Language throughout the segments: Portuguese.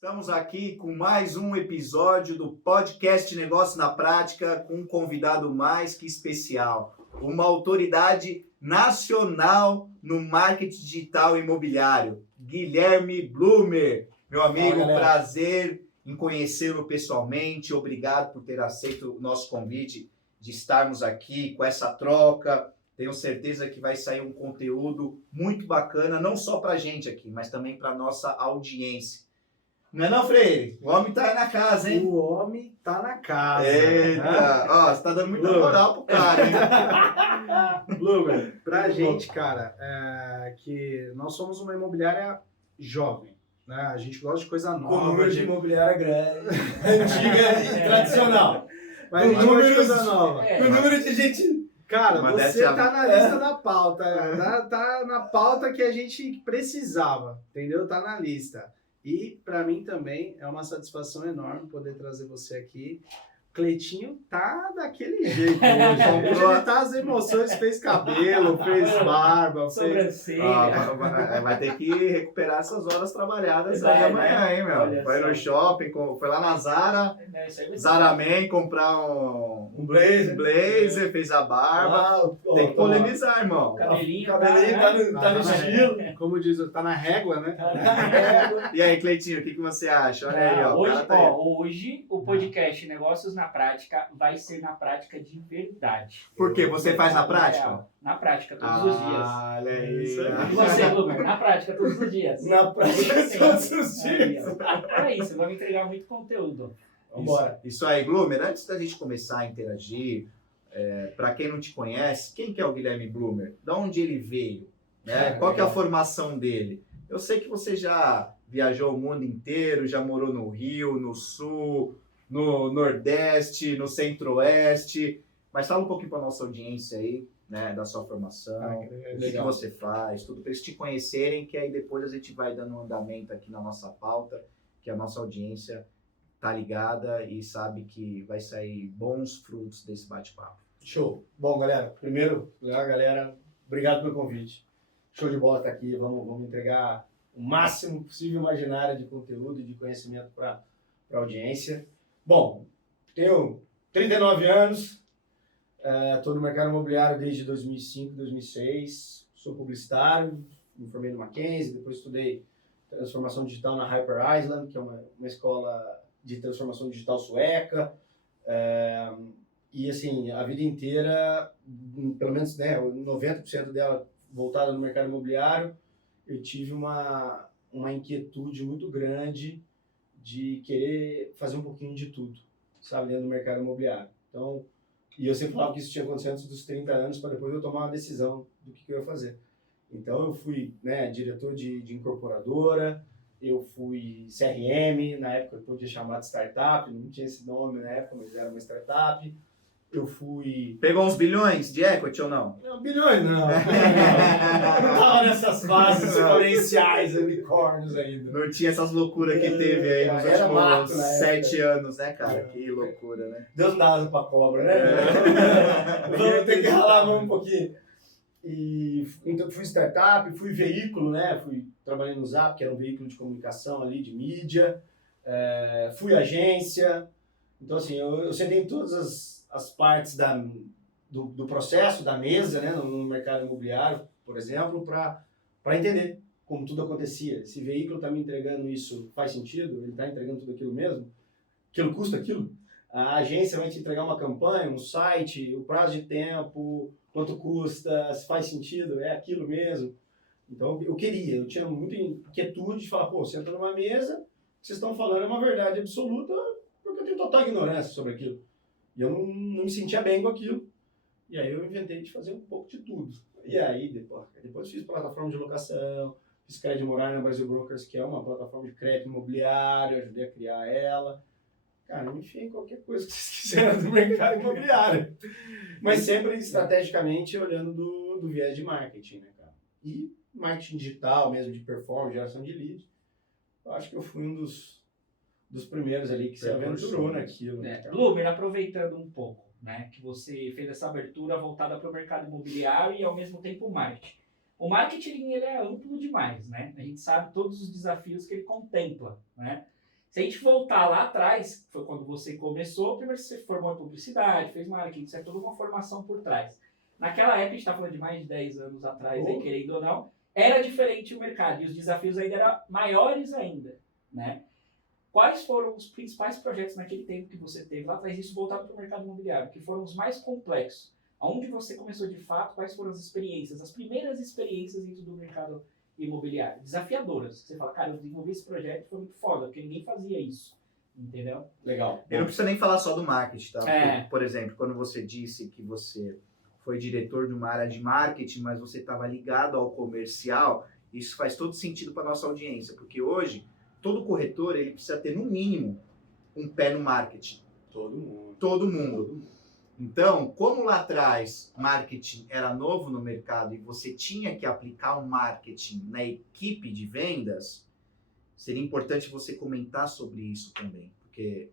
Estamos aqui com mais um episódio do podcast Negócio na Prática com um convidado mais que especial, uma autoridade nacional no marketing digital imobiliário, Guilherme Blumer. Meu amigo, prazer em conhecê-lo pessoalmente, obrigado por ter aceito o nosso convite de estarmos aqui com essa troca. Tenho certeza que vai sair um conteúdo muito bacana, não só para a gente aqui, mas também para a nossa audiência. Não é não, Freire? O homem tá na casa, hein? O homem tá na casa. Eita! Né? Ó, você tá dando muita moral pro cara, hein? Luga, pra gente, cara, que nós somos uma imobiliária jovem, né? A gente gosta de coisa nova. Com número de imobiliária grande, antiga e tradicional. Mas a gente gosta de coisa nova. Com número de gente... Cara, Mas você dessa- tá na lista da pauta. Tá na pauta que a gente precisava, entendeu? Tá na lista. E para mim também é uma satisfação enorme poder trazer você aqui. Cleitinho tá daquele jeito hoje. Hoje ele tá às emoções, fez cabelo, fez barba, fez... Sobrancelha. Vai ter que recuperar essas horas trabalhadas Vai, aí amanhã, hein, meu? Olha Foi só. no shopping, foi lá na Zara, Não, isso aí vai ser- Zara Man, comprar um blazer. blazer, fez a barba. Tem que polemizar, irmão. Cabelinho, Cabelinho tá no estilo. Como diz, tá na régua, né? E aí, Cleitinho, o que você acha? Olha aí, ó. O Hoje, cara tá aí. hoje o podcast Negócios na Prática vai ser na prática de verdade. Por quê? Você faz na prática? Real. Na prática, todos os dias. Olha Isso aí. aí. E você, Lumer? Na prática, todos os dias. Na prática, Sempre. todos os Aí, dias. ó. É isso, vamos entregar muito conteúdo. Vambora. Isso aí, Blumer, antes da gente começar a interagir, para quem não te conhece, quem que é o Guilherme Blumer? Da onde ele veio? Né? Qual que é a formação dele? Eu sei que você já viajou o mundo inteiro, já morou no Rio, no Sul, no Nordeste, no Centro-Oeste, mas fala um pouquinho para nossa audiência aí, né, da sua formação, o que você faz, tudo para eles te conhecerem, que aí depois a gente vai dando um andamento aqui na nossa pauta, que a nossa audiência tá ligada e sabe que vai sair bons frutos desse bate-papo. Show. Bom, galera, primeiro, galera, obrigado pelo convite. Show de bola estar aqui. Vamos entregar o máximo possível imaginário de conteúdo e de conhecimento para a audiência. Bom, tenho 39 anos, estou no mercado imobiliário desde 2005, 2006, sou publicitário, me formei no Mackenzie, depois estudei transformação digital na Hyper Island, que é uma escola de transformação digital sueca. E assim, a vida inteira, pelo menos, né, 90% dela voltada no mercado imobiliário, eu tive uma inquietude muito grande de querer fazer um pouquinho de tudo, sabe, dentro do mercado imobiliário. Então, e eu sempre falava que isso tinha acontecido antes dos 30 anos, para depois eu tomar uma decisão do que eu ia fazer. Então, eu fui, né, diretor de incorporadora, eu fui CRM, na época eu podia chamar de startup, não tinha esse nome na época, mas era uma startup. Eu fui... Pegou uns bilhões de equity ou não? Não, bilhões não. Não estava nessas fases exponenciais, unicórnios ainda. Não tinha essas loucuras que teve aí nos Era mato últimos na época. 7 anos, né, cara? Que loucura, né? Deus não dá asa pra cobra, né? Vamos ter que ralar um pouquinho. E então fui startup, fui veículo, né? Trabalhei no Zap, que era um veículo de comunicação ali, de mídia. Fui agência. Então, assim, eu sentei em todas as partes do processo, da mesa, né? No mercado imobiliário, por exemplo, para entender como tudo acontecia. Esse veículo está me entregando isso, faz sentido? Ele está entregando tudo aquilo mesmo? Aquilo custa aquilo? A agência vai te entregar uma campanha, um site, o prazo de tempo, quanto custa, se faz sentido, é aquilo mesmo. Então, eu tinha muita inquietude de falar, pô, senta numa mesa, o que vocês estão falando é uma verdade absoluta, porque eu tenho total ignorância sobre aquilo. E eu não me sentia bem com aquilo. E aí eu inventei de fazer um pouco de tudo. E aí, depois fiz plataforma de locação, fiz crédito imobiliário na Brasil Brokers, que é uma plataforma de crédito imobiliário, ajudei a criar ela. Cara, enfim, qualquer coisa que vocês quiserem do mercado imobiliário. Mas sempre estrategicamente olhando do viés de marketing, né, cara? E marketing digital mesmo, de performance, geração de lead. Eu acho que eu fui um dos primeiros ali que se aventurou naquilo. Né, cara? Blumer, aproveitando um pouco, né, que você fez essa abertura voltada para o mercado imobiliário e ao mesmo tempo o marketing. O marketing ele é amplo demais, né? A gente sabe todos os desafios que ele contempla, né? Se a gente voltar lá atrás, foi quando você começou, primeiro você formou em publicidade, fez marketing, isso é toda uma formação por trás. Naquela época, a gente está falando de mais de 10 anos atrás, aí, querendo ou não, era diferente o mercado e os desafios ainda eram maiores ainda, né? Quais foram os principais projetos naquele tempo que você teve lá atrás, isso voltado para o mercado imobiliário, que foram os mais complexos? Aonde você começou de fato, quais foram as experiências, as primeiras experiências dentro do mercado imobiliário? Desafiadoras. Você fala, cara, eu desenvolvi esse projeto e foi muito foda, porque ninguém fazia isso, entendeu? Legal. Eu não preciso nem falar só do marketing, tá? É. Porque, por exemplo, quando você disse que você foi diretor de uma área de marketing, mas você estava ligado ao comercial, isso faz todo sentido para nossa audiência, porque hoje todo corretor ele precisa ter no mínimo um pé no marketing. Todo mundo. Todo mundo. Então, como lá atrás marketing era novo no mercado e você tinha que aplicar um marketing na equipe de vendas, seria importante você comentar sobre isso também, porque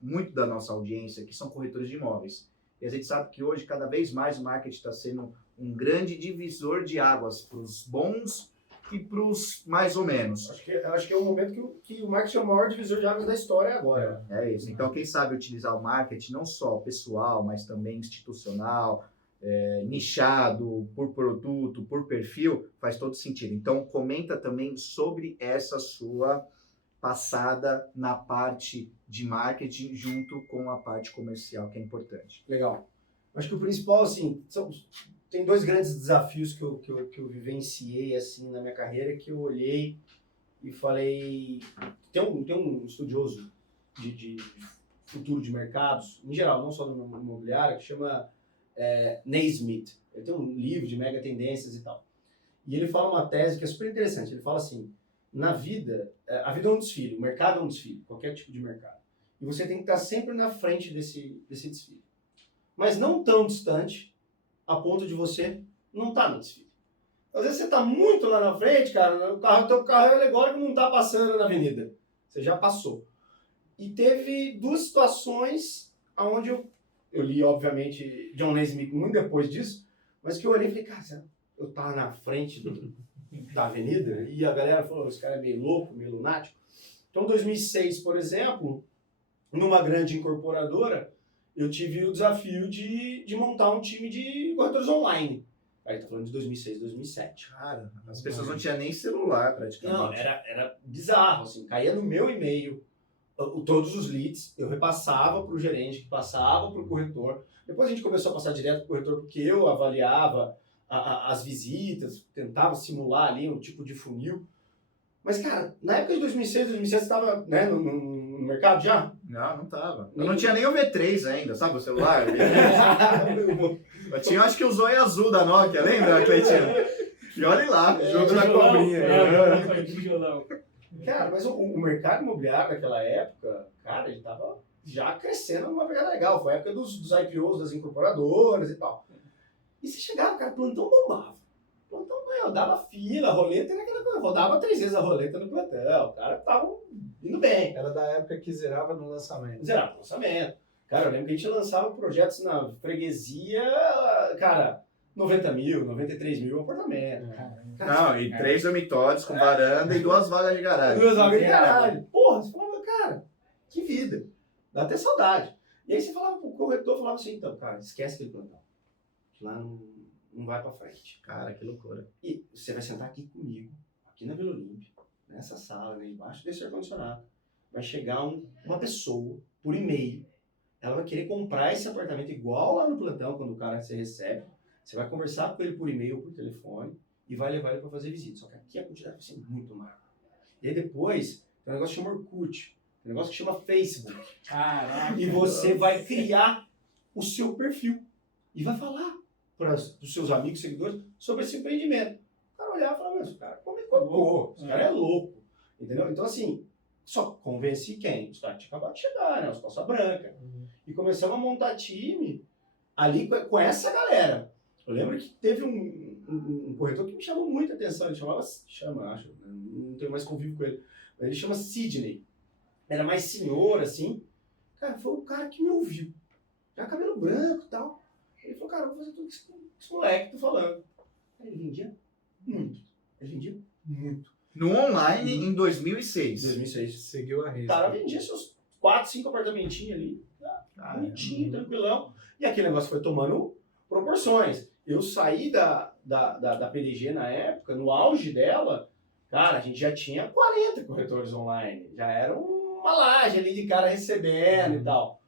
muito da nossa audiência aqui são corretores de imóveis. E a gente sabe que hoje, cada vez mais, o marketing está sendo um grande divisor de águas para os bons e para os mais ou menos. Acho que é o momento que o marketing é o maior divisor de águas da história agora. É isso. Então, quem sabe utilizar o marketing não só pessoal, mas também institucional, nichado, por produto, por perfil, faz todo sentido. Então, comenta também sobre essa sua passada na parte de marketing junto com a parte comercial, que é importante. Legal. Acho que o principal, assim, tem dois grandes desafios que eu vivenciei, assim, na minha carreira, que eu olhei e falei... Tem um estudioso de futuro de mercados, em geral, não só do imobiliário, que chama Naismith. Ele tem um livro de mega tendências e tal. E ele fala uma tese que é super interessante. Ele fala assim, na vida, a vida é um desfile, o mercado é um desfile, qualquer tipo de mercado. E você tem que estar sempre na frente desse desfile. Mas não tão distante a ponto de você não estar no desfile. Às vezes você está muito lá na frente, cara, o teu carro é alegórico, não está passando na avenida. Você já passou. E teve duas situações onde eu li, obviamente, John Naismith muito depois disso, mas que eu olhei e falei, cara, eu estava na frente da avenida e a galera falou, esse cara é meio louco, meio lunático. Então, em 2006, por exemplo, numa grande incorporadora, eu tive o desafio de montar um time de corretores online. Aí tá falando de 2006, 2007. Cara, as pessoas não tinham nem celular praticamente. Não, era bizarro, assim, caía no meu e-mail todos os leads, eu repassava para o gerente, que passava para o corretor. Depois a gente começou a passar direto para o corretor, porque eu avaliava as visitas, tentava simular ali um tipo de funil. Mas, cara, na época de 2006, 2007, você estava, né, no mercado já? Não tava. Eu não tinha nem o V3 ainda, sabe o celular? Eu tinha, acho que o Zóio Azul da Nokia, lembra, Cleitinho? E olha lá, jogo da cobrinha. Cara, mas o mercado imobiliário naquela época, cara, ele tava já crescendo numa pegada legal. Foi a época dos IPOs, das incorporadoras e tal. E se chegava, cara, plantão bombava. Plantão, eu dava fila, roleta, era aquela coisa. Rodava 3 vezes a roleta no plantão. O cara tava indo bem. Era da época que zerava no lançamento. Zerava no lançamento. Cara, eu lembro que a gente lançava projetos na freguesia, cara, 90 mil, 93 mil apartamento. Não, e 3 dormitórios com varanda e 2 vagas de garagem. 2 vagas de garagem. Porra, você falava, cara, que vida. Dá até saudade. E aí você falava pro corretor, falava assim, então, cara, esquece aquele plantão. Que lá não vai pra frente. Cara, que loucura. E você vai sentar aqui comigo, aqui na Vila Olímpia, nessa sala, né, embaixo desse ar-condicionado. Vai chegar uma pessoa, por e-mail, ela vai querer comprar esse apartamento igual lá no plantão, quando o cara você recebe. Você vai conversar com ele por e-mail ou por telefone e vai levar ele para fazer visita. Só que aqui a quantidade vai ser muito maior. E aí depois, tem um negócio que chama Orkut, tem um negócio que chama Facebook. Caraca. E você vai criar o seu perfil e vai falar para os seus amigos, seguidores, sobre esse empreendimento. O cara olhar e falar, mas o cara come cocô, esse cara é louco. Entendeu? Então, assim, só convenci quem? Os caras tinham acabado de chegar, né? Os calça branca. E começamos a montar time ali com essa galera. Eu lembro que teve um corretor que me chamou muita atenção. Ele acho, não tenho mais convívio com ele. Mas ele chama Sidney. Era mais senhor, assim. Cara, foi o cara que me ouviu. Já cabelo branco e tal. Ele falou, cara, eu vou fazer tudo isso com esse moleque que tô falando. Aí ele vendia muito. no online em 2006. 2006. Seguiu a O risca. cara vendia seus 4, 5 apartamentinhos ali. Bonitinho, tranquilão. E aquele negócio foi tomando proporções. Eu saí da PDG na época, no auge dela, cara, a gente já tinha 40 corretores online. Já era uma laje ali de cara recebendo e tal.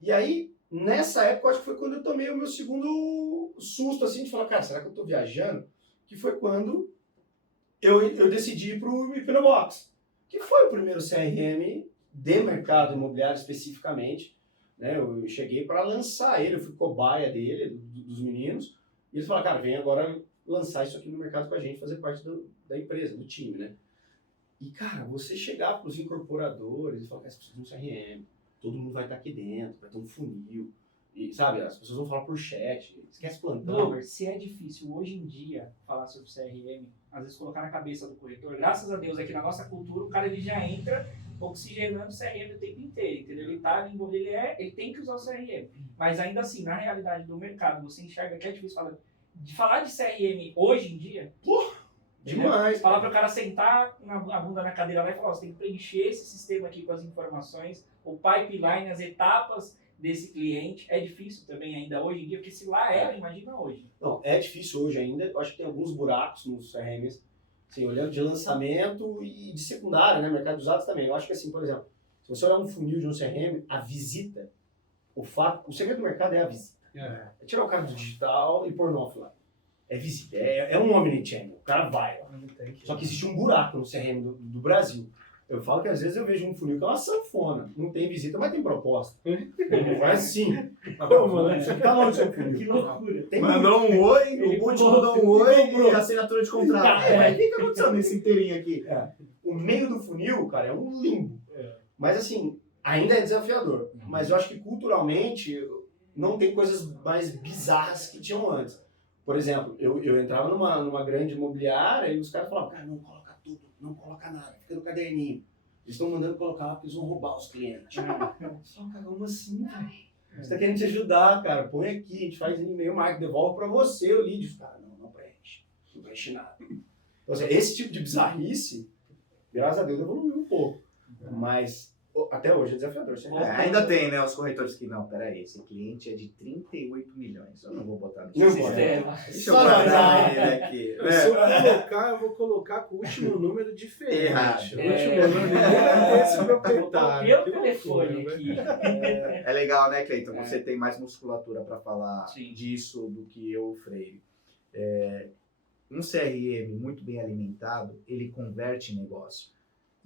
E aí, nessa época, acho que foi quando eu tomei o meu segundo susto, assim, de falar, cara, será que eu tô viajando? Que foi quando eu decidi ir pro Hipnobox, que foi o primeiro CRM de mercado imobiliário especificamente. Né? Eu cheguei para lançar ele, eu fui cobaia dele, dos meninos, e eles falaram, cara, vem agora lançar isso aqui no mercado com a gente, fazer parte da empresa, do time, né? E, cara, você chegar para os incorporadores e falar, cara, você precisa de um CRM, todo mundo vai estar aqui dentro, vai ter um funil, e, sabe, as pessoas vão falar por chat, esquece plantão. Glover, se é difícil hoje em dia falar sobre CRM, às vezes colocar na cabeça do corretor, graças a Deus aqui na nossa cultura, o cara ele já entra oxigenando o CRM o tempo inteiro, entendeu? Ele tá envolvido, ele tem que usar o CRM. Mas ainda assim, na realidade do mercado, você enxerga que é difícil falar de CRM hoje em dia. Demais. Falar para o cara sentar a bunda na cadeira lá e falar, você tem que preencher esse sistema aqui com as informações, o pipeline, as etapas desse cliente. É difícil também ainda hoje em dia, porque se lá imagina hoje. Não, é difícil hoje ainda. Eu acho que tem alguns buracos nos CRMs, assim, olhando de lançamento e de secundária, né? Mercado de usados também. Eu acho que assim, por exemplo, se você olhar um funil de um CRM, a visita, o segredo do mercado é a visita. É tirar o cara do digital e pôr no offline. É visita, é um omnichannel, o cara vai. Só que existe um buraco no CRM do Brasil. Eu falo que às vezes eu vejo um funil que é uma sanfona. Não tem visita, mas tem proposta. Vai sim. Como, né? Você tá longe do seu funil. Que loucura. Mandou um oi, Ele o Gucci pulou, mandou um oi comprou. e assinatura de contrato. O que aconteceu nesse inteirinho aqui? O meio do funil, cara, é um limbo. Mas assim, ainda é desafiador. Mas eu acho que culturalmente não tem coisas mais bizarras que tinham antes. Por exemplo, eu entrava numa grande imobiliária e os caras falavam, cara, não coloca tudo, não coloca nada, fica no caderninho. Eles estão mandando colocar lá porque eles vão roubar os clientes. Eu falo, cara, como assim, velho? Você tá querendo te ajudar, cara, põe aqui, a gente faz e-mail marketing, devolve pra você o lead. Os caras, não preenche nada. Então, assim, esse tipo de bizarrice, graças a Deus, evoluiu um pouco. Mas até hoje é desafiador. Ainda tem, né, os corretores que não, peraí, esse cliente é de 38 milhões, eu não vou botar no Não sistema. pode. Deixa eu guardar ele aqui. Se eu vou colocar com o último número diferente. Errado. O último número, ninguém vai ter esse proprietário. Meu Que telefone loucura, aqui. É legal, né, Cleiton? Você tem mais musculatura para falar Sim. disso do que eu, o Freire. Um CRM muito bem alimentado, ele converte em negócio.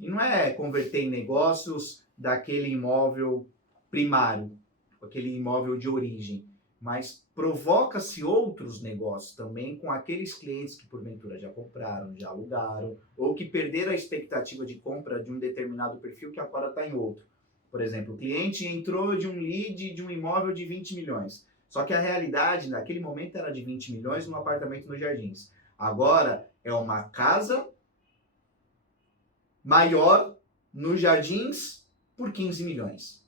E não é converter em negócios daquele imóvel primário, aquele imóvel de origem, mas provoca-se outros negócios também com aqueles clientes que porventura já compraram, já alugaram, ou que perderam a expectativa de compra de um determinado perfil que agora está em outro. Por exemplo, o cliente entrou de um lead de um imóvel de 20 milhões, só que a realidade naquele momento era de 20 milhões num apartamento nos Jardins. Agora é uma casa maior nos Jardins por 15 milhões.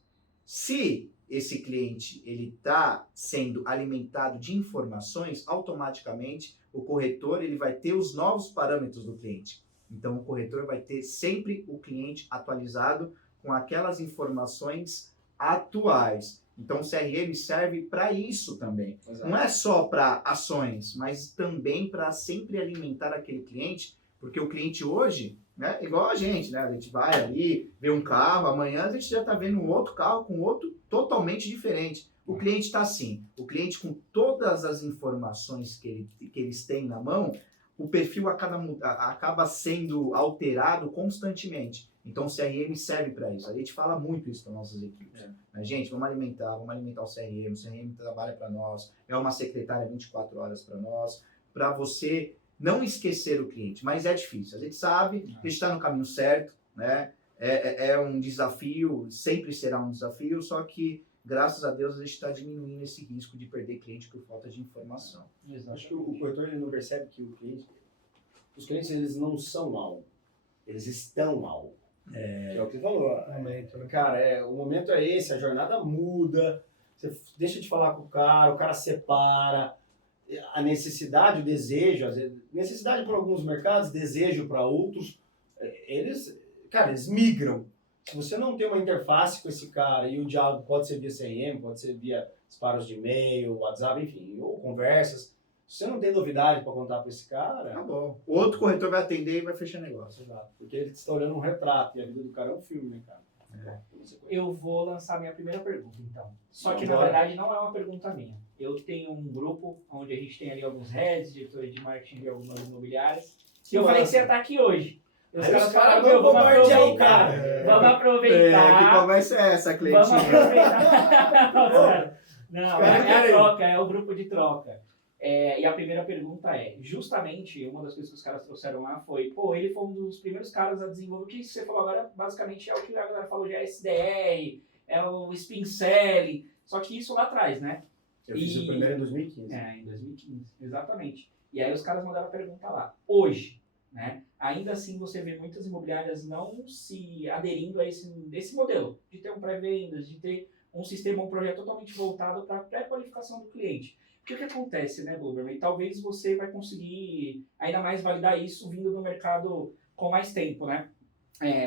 Se esse cliente ele está sendo alimentado de informações, automaticamente o corretor ele vai ter os novos parâmetros do cliente. Então o corretor vai ter sempre o cliente atualizado com aquelas informações atuais. Então o CRM serve para isso também. Exato. Não é só para ações, mas também para sempre alimentar aquele cliente, porque o cliente hoje, né, igual a gente vai ali, vê um carro, amanhã a gente já está vendo um outro carro com outro totalmente diferente. O cliente está assim, o cliente com todas as informações que eles têm na mão, o perfil acaba sendo alterado constantemente. Então o CRM serve para isso. A gente fala muito isso para nossas equipes. Né, gente, vamos alimentar o CRM trabalha para nós, é uma secretária 24 horas para nós, para você não esquecer o cliente, mas é difícil. A gente sabe que a gente está no caminho certo, né? É um desafio, sempre será um desafio, só que, graças a Deus, a gente está diminuindo esse risco de perder cliente por falta de informação. Acho que o corretor ele não percebe que os clientes eles não são algo, eles estão algo. É o que você falou. Cara, o momento é esse, a jornada muda, você deixa de falar com o cara separa. A necessidade, o desejo, necessidade para alguns mercados, desejo para outros, eles migram. Se você não tem uma interface com esse cara e o diálogo pode ser via CRM, pode ser via disparos de e-mail, WhatsApp, enfim, ou conversas. Se você não tem novidade para contar para esse cara... Tá bom. O outro corretor vai atender e vai fechar negócio. Exato, porque ele está olhando um retrato e a vida do cara é um filme, né, cara? Eu vou lançar minha primeira pergunta, então. Só que, Vambora. na verdade, não é uma pergunta minha. Eu tenho um grupo onde a gente tem ali alguns heads, diretores de marketing de algumas imobiliárias. E eu falei que você ia estar aqui hoje. E os Aí caras os caras falaram, vão meu, vamos bombardear o aproveitar. cara. Vamos Que aproveitar. conversa é essa, Vamos Cleitinho? aproveitar. Não, Os caras é a querem. troca, é o grupo de troca. E a primeira pergunta é, justamente, uma das coisas que os caras trouxeram lá foi, pô, ele foi um dos primeiros caras a desenvolver, o que você falou agora, basicamente, é o que a galera falou, já é SDR, é o Spin Selling, só que isso lá atrás, né? Eu fiz o primeiro em 2015. Em 2015, exatamente. E aí os caras mandaram a pergunta lá. Hoje, né, ainda assim você vê muitas imobiliárias não se aderindo a esse modelo, de ter um pré-vendas, de ter um sistema, um projeto totalmente voltado para a pré-qualificação do cliente. Porque o que acontece, né, Bluberman? Talvez você vai conseguir ainda mais validar isso vindo no mercado com mais tempo, né?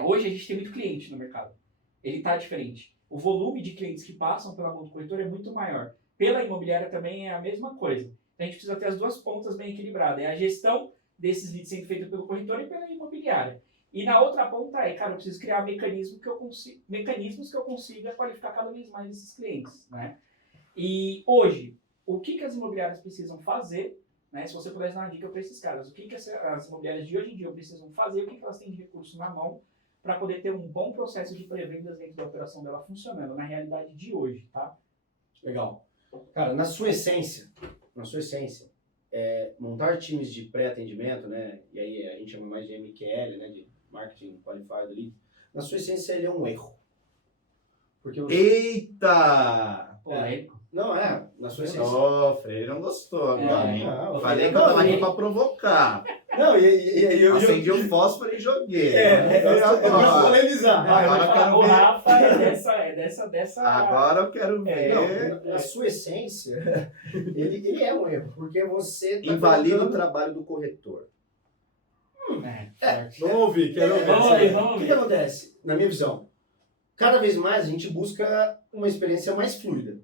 Hoje a gente tem muito cliente no mercado. Ele está diferente. O volume de clientes que passam pela mão do corretor é muito maior. Pela imobiliária também é a mesma coisa. Então a gente precisa ter as duas pontas bem equilibradas. É a gestão desses leads sendo feita pelo corretor e pela imobiliária. E na outra ponta cara, eu preciso criar mecanismos que eu consiga qualificar cada vez mais esses clientes, né? E hoje, o que as imobiliárias precisam fazer, né? Se você pudesse dar uma dica para esses caras, o que as imobiliárias de hoje em dia precisam fazer, o que elas têm de recurso na mão para poder ter um bom processo de pré-vendas dentro da operação dela funcionando, na realidade de hoje, tá? Legal. Cara, na sua essência, montar times de pré-atendimento, né? E aí a gente chama mais de MQL, né? De Marketing Qualified Lead. Na sua essência, ele é um erro. Porque Eita! Polêmico. Não, na sua essência. Ô, Freire não gostou agora, hein? Não, Falei que eu tava aqui pra provocar. Não, e aí eu Acendi o fósforo e joguei. eu Agora- vou polemizar. Agora eu quero o ver. Rafa é dessa... Agora eu quero ver. Não, na sua essência, ele é um erro, porque você tá Invalida o colocando- trabalho do corretor. forte. Vamos ouvir, quero ouvir. Vamos ouvir, vamos O ouvir. que acontece? Na minha visão, cada vez mais a gente busca uma experiência mais fluida.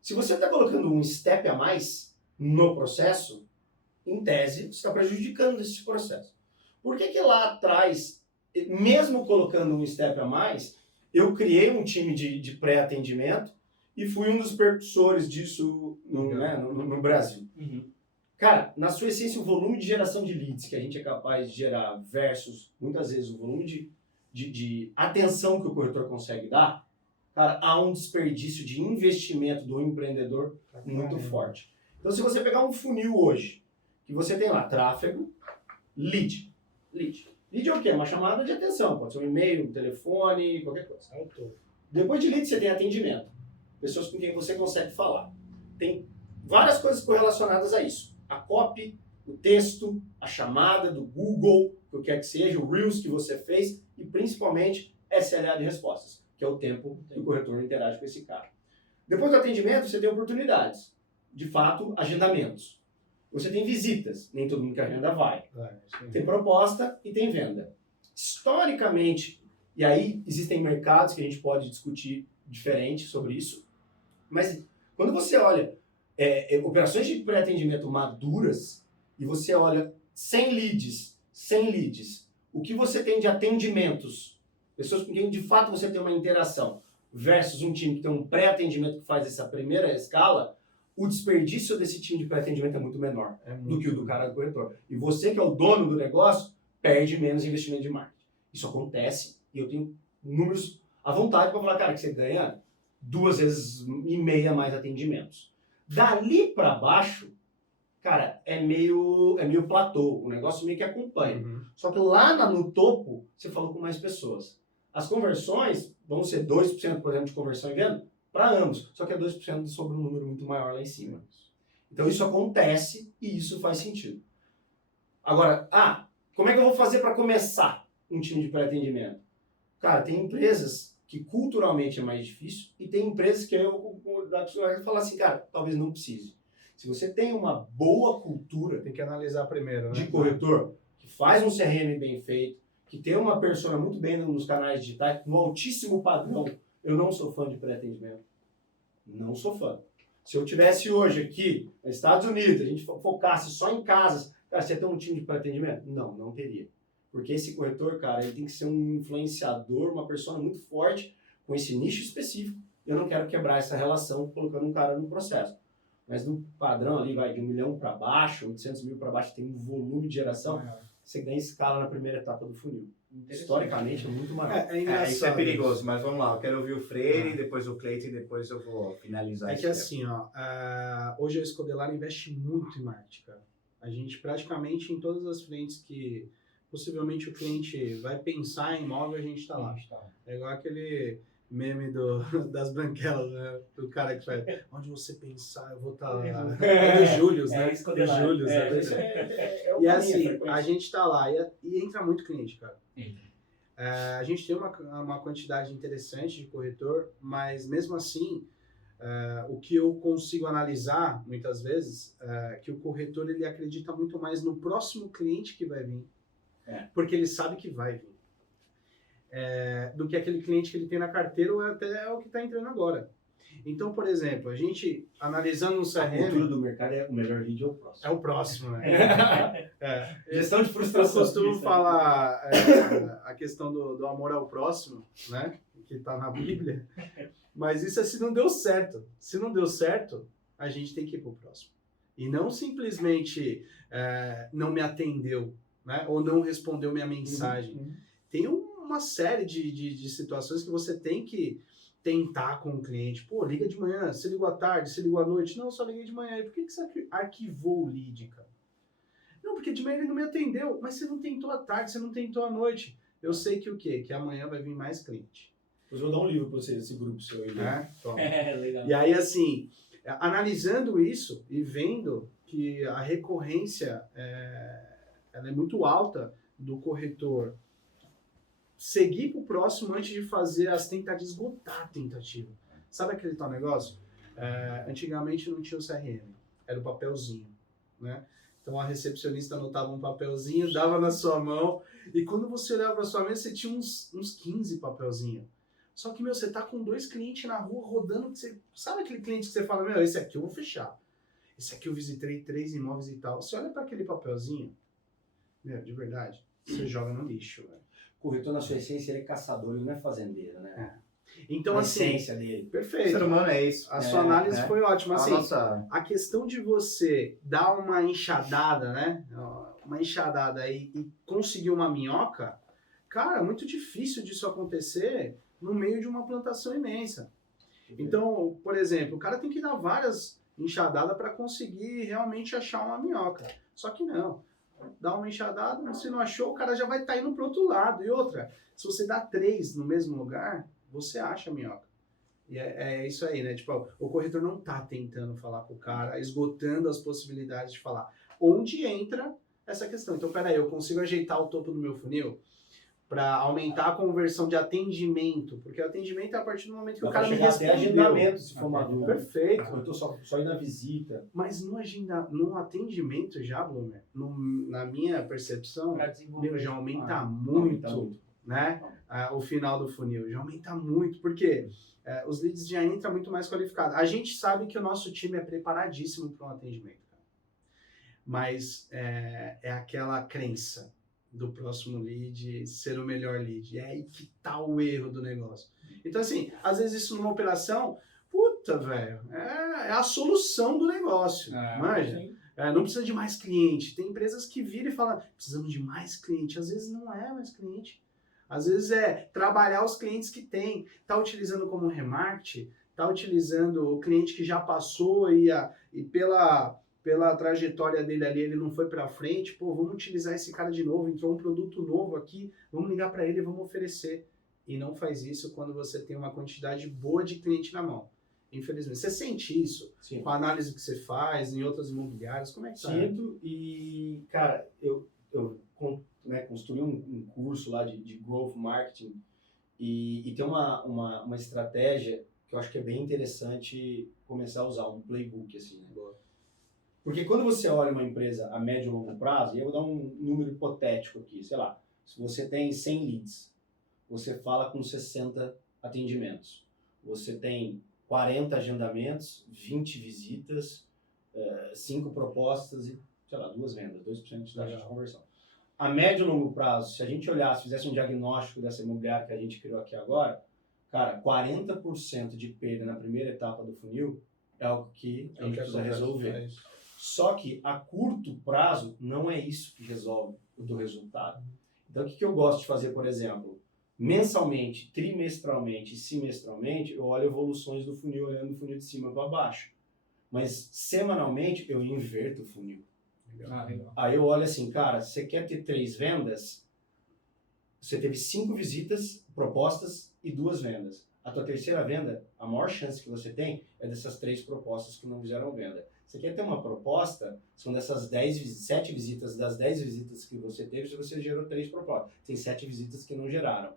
Se você está colocando um step a mais no processo, em tese, você está prejudicando esse processo. Por que lá atrás, mesmo colocando um step a mais, eu criei um time de pré-atendimento e fui um dos percussores disso no Brasil. Uhum. Cara, na sua essência, o volume de geração de leads que a gente é capaz de gerar versus, muitas vezes, o volume de atenção que o corretor consegue dar, cara, há um desperdício de investimento do empreendedor muito forte. Então, se você pegar um funil hoje, que você tem lá tráfego, lead. Lead é o quê? É uma chamada de atenção. Pode ser um e-mail, um telefone, qualquer coisa. Depois de lead, você tem atendimento. Pessoas com quem você consegue falar. Tem várias coisas correlacionadas a isso. A copy, o texto, a chamada do Google, o que quer que seja, o Reels que você fez e, principalmente, SLA de respostas, que é o tempo que o corretor interage com esse cara. Depois do atendimento, você tem oportunidades. De fato, agendamentos. Você tem visitas, nem todo mundo que agenda vai. Tem proposta e tem venda. Historicamente, e aí existem mercados que a gente pode discutir diferente sobre isso, mas quando você olha operações de pré-atendimento maduras e você olha 100 leads, o que você tem de atendimentos, pessoas com quem de fato você tem uma interação, versus um time que tem um pré-atendimento que faz essa primeira escala, o desperdício desse time de pré-atendimento é muito menor do que o do cara do corretor. E você que é o dono do negócio, perde menos investimento de marketing. Isso acontece e eu tenho números à vontade para falar, cara, que você ganha 2,5 vezes mais atendimentos. Dali para baixo, cara, é meio platô, o negócio meio que acompanha. Só que lá no topo, você falou com mais pessoas. As conversões vão ser 2%, por exemplo, de conversão em venda para ambos, só que é 2% sobre um número muito maior lá em cima. Então isso acontece e isso faz sentido. Agora, como é que eu vou fazer para começar um time de pré-atendimento? Cara, tem empresas que culturalmente é mais difícil e tem empresas que eu falar assim, cara, talvez não precise. Se você tem uma boa cultura Tem que analisar primeiro, né? de corretor, que faz um CRM bem feito, que tem uma persona muito bem nos canais digitais, no altíssimo padrão, eu não sou fã de pré-atendimento. Não sou fã. Se eu tivesse hoje aqui, nos Estados Unidos, a gente focasse só em casas, cara, você ia ter um time de pré-atendimento? Não, não teria. Porque esse corretor, cara, ele tem que ser um influenciador, uma persona muito forte, com esse nicho específico. Eu não quero quebrar essa relação colocando um cara no processo. Mas no padrão ali, vai de 1 milhão para baixo, 800 mil para baixo, tem um volume de geração, você ganha escala na primeira etapa do funil. Historicamente é muito maior. Isso é perigoso, mas vamos lá. Eu quero ouvir o Freire, depois o Cleiton e depois eu vou finalizar. É que assim, ó, hoje a Escodelar investe muito em marketing, cara. A gente praticamente em todas as frentes que possivelmente o cliente vai pensar em imóvel, a gente está lá. É igual aquele meme das branquelas, né? Do cara que faz, onde você pensar, eu vou estar lá. É do Július, né? Do Július, né? E assim, a gente está lá e entra muito cliente, cara. A gente tem uma quantidade interessante de corretor, mas mesmo assim, o que eu consigo analisar, muitas vezes, que o corretor ele acredita muito mais no próximo cliente que vai vir, porque ele sabe que vai vir, do que aquele cliente que ele tem na carteira ou até o que está entrando agora. Então, por exemplo, a gente, analisando um CRM... A cultura do mercado é o melhor lead é o próximo. É o próximo, né? Gestão de frustração. Eu costumo falar a questão do amor ao próximo, né? Que está na Bíblia. Mas isso é se não deu certo. Se não deu certo, a gente tem que ir para o próximo. E não simplesmente não me atendeu, né? Ou não respondeu minha mensagem. Tem uma série de situações que você tem que tentar com o cliente. Pô, liga de manhã, você ligou à tarde, você ligou à noite. Não, só liguei de manhã. E por que você arquivou o lead, cara? Não, porque de manhã ele não me atendeu. Mas você não tentou à tarde, você não tentou à noite. Eu sei que o quê? Que amanhã vai vir mais cliente. Eu vou dar um livro para você, esse grupo seu aí. Né? Legal. E aí, assim, analisando isso e vendo que a recorrência ela é muito alta do corretor seguir para o próximo antes de fazer as tentativas, esgotar a tentativa. Sabe aquele tal negócio? Antigamente não tinha o CRM, era o papelzinho, né? Então a recepcionista anotava um papelzinho, dava na sua mão, e quando você olhava para sua mesa, você tinha uns 15 papelzinhos. Só que, você tá com 2 clientes na rua rodando, sabe aquele cliente que você fala, esse aqui eu vou fechar. Esse aqui eu visitei 3 imóveis e tal. Você olha para aquele papelzinho, de verdade, você joga no lixo, velho. Corretor, na sua essência, ele é caçador, ele não é fazendeiro, né? Então, a assim, essência dele. perfeito. O ser humano é isso. A sua análise foi ótima. Assim, a questão de você dar uma enxadada, né? Uma enxadada e conseguir uma minhoca, cara, é muito difícil disso acontecer no meio de uma plantação imensa. Então, por exemplo, o cara tem que dar várias enxadadas para conseguir realmente achar uma minhoca. Só que não. Dá uma enxadada, se não achou, o cara já vai estar indo pro outro lado. E outra, se você dá 3 no mesmo lugar, você acha a minhoca. E é isso aí, né? Tipo, o corretor não tá tentando falar com o cara, esgotando as possibilidades de falar. Onde entra essa questão? Então, peraí, eu consigo ajeitar o topo do meu funil para aumentar a conversão de atendimento, porque o atendimento é a partir do momento que o cara me respondeu. Agendamento, se for maduro. Perfeito. Eu tô só ir na visita. Mas no atendimento já, Blumer, na minha percepção, já aumenta muito, né? O final do funil, já aumenta muito, porque os leads já entram muito mais qualificados. A gente sabe que o nosso time é preparadíssimo para um atendimento, cara. Mas é aquela crença do próximo lead ser o melhor lead. É aí que tá o erro do negócio. Então, assim, às vezes isso numa operação, puta, velho, é a solução do negócio, manja? Não precisa de mais cliente. Tem empresas que viram e falam, precisamos de mais cliente. Às vezes não é mais cliente. Às vezes é trabalhar os clientes que tem. Tá utilizando como remarketing, tá utilizando o cliente que já passou e pela trajetória dele ali, ele não foi para frente, pô, vamos utilizar esse cara de novo, entrou um produto novo aqui, vamos ligar para ele e vamos oferecer. E não faz isso quando você tem uma quantidade boa de cliente na mão. Infelizmente. Você sente isso? Sim. Com a análise que você faz em outras imobiliárias? Como é que tá? Sinto e, cara, eu construí um curso lá de Growth Marketing e tem uma estratégia que eu acho que é bem interessante começar a usar, um playbook, assim, né? Porque quando você olha uma empresa a médio e longo prazo, e eu vou dar um número hipotético aqui, sei lá, Se você tem 100 leads, você fala com 60 atendimentos. Você tem 40 agendamentos, 20 visitas, 5 propostas e, sei lá, 2 vendas, 2% de taxa de conversão. A médio e longo prazo, se a gente olhasse, fizesse um diagnóstico dessa imobiliária que a gente criou aqui agora, cara, 40% de perda na primeira etapa do funil é algo que a gente precisa resolver. Só que a curto prazo não é isso que resolve o teu resultado. Então o que eu gosto de fazer, por exemplo, mensalmente, trimestralmente e semestralmente, eu olho evoluções do funil, olhando o funil de cima para baixo. Mas semanalmente eu inverto o funil. Legal. Aí eu olho assim, cara, você quer ter 3 vendas? Você teve 5 visitas, propostas e 2 vendas. A tua terceira venda, a maior chance que você tem é dessas 3 propostas que não fizeram venda. Você quer ter uma proposta, são dessas 7 visitas, das 10 visitas que você teve, se você gerou 3 propostas. Tem 7 visitas que não geraram.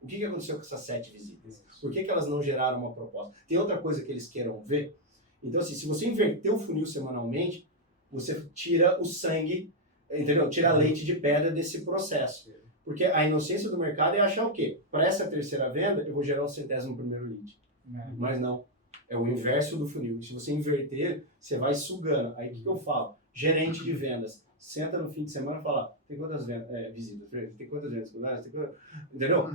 O que aconteceu com essas 7 visitas? Por que elas não geraram uma proposta? Tem outra coisa que eles queiram ver? Então, assim, se você inverter o funil semanalmente, você tira o sangue, entendeu? Tira a leite de pedra desse processo. Porque a inocência do mercado é achar o quê? Para essa terceira venda, eu vou gerar o 100º lead. Mas não. É o inverso do funil. Se você inverter, você vai sugando. Aí o que eu falo? Gerente de vendas. Senta no fim de semana e fala, tem quantas visitas? Tem quantas vendas? Entendeu?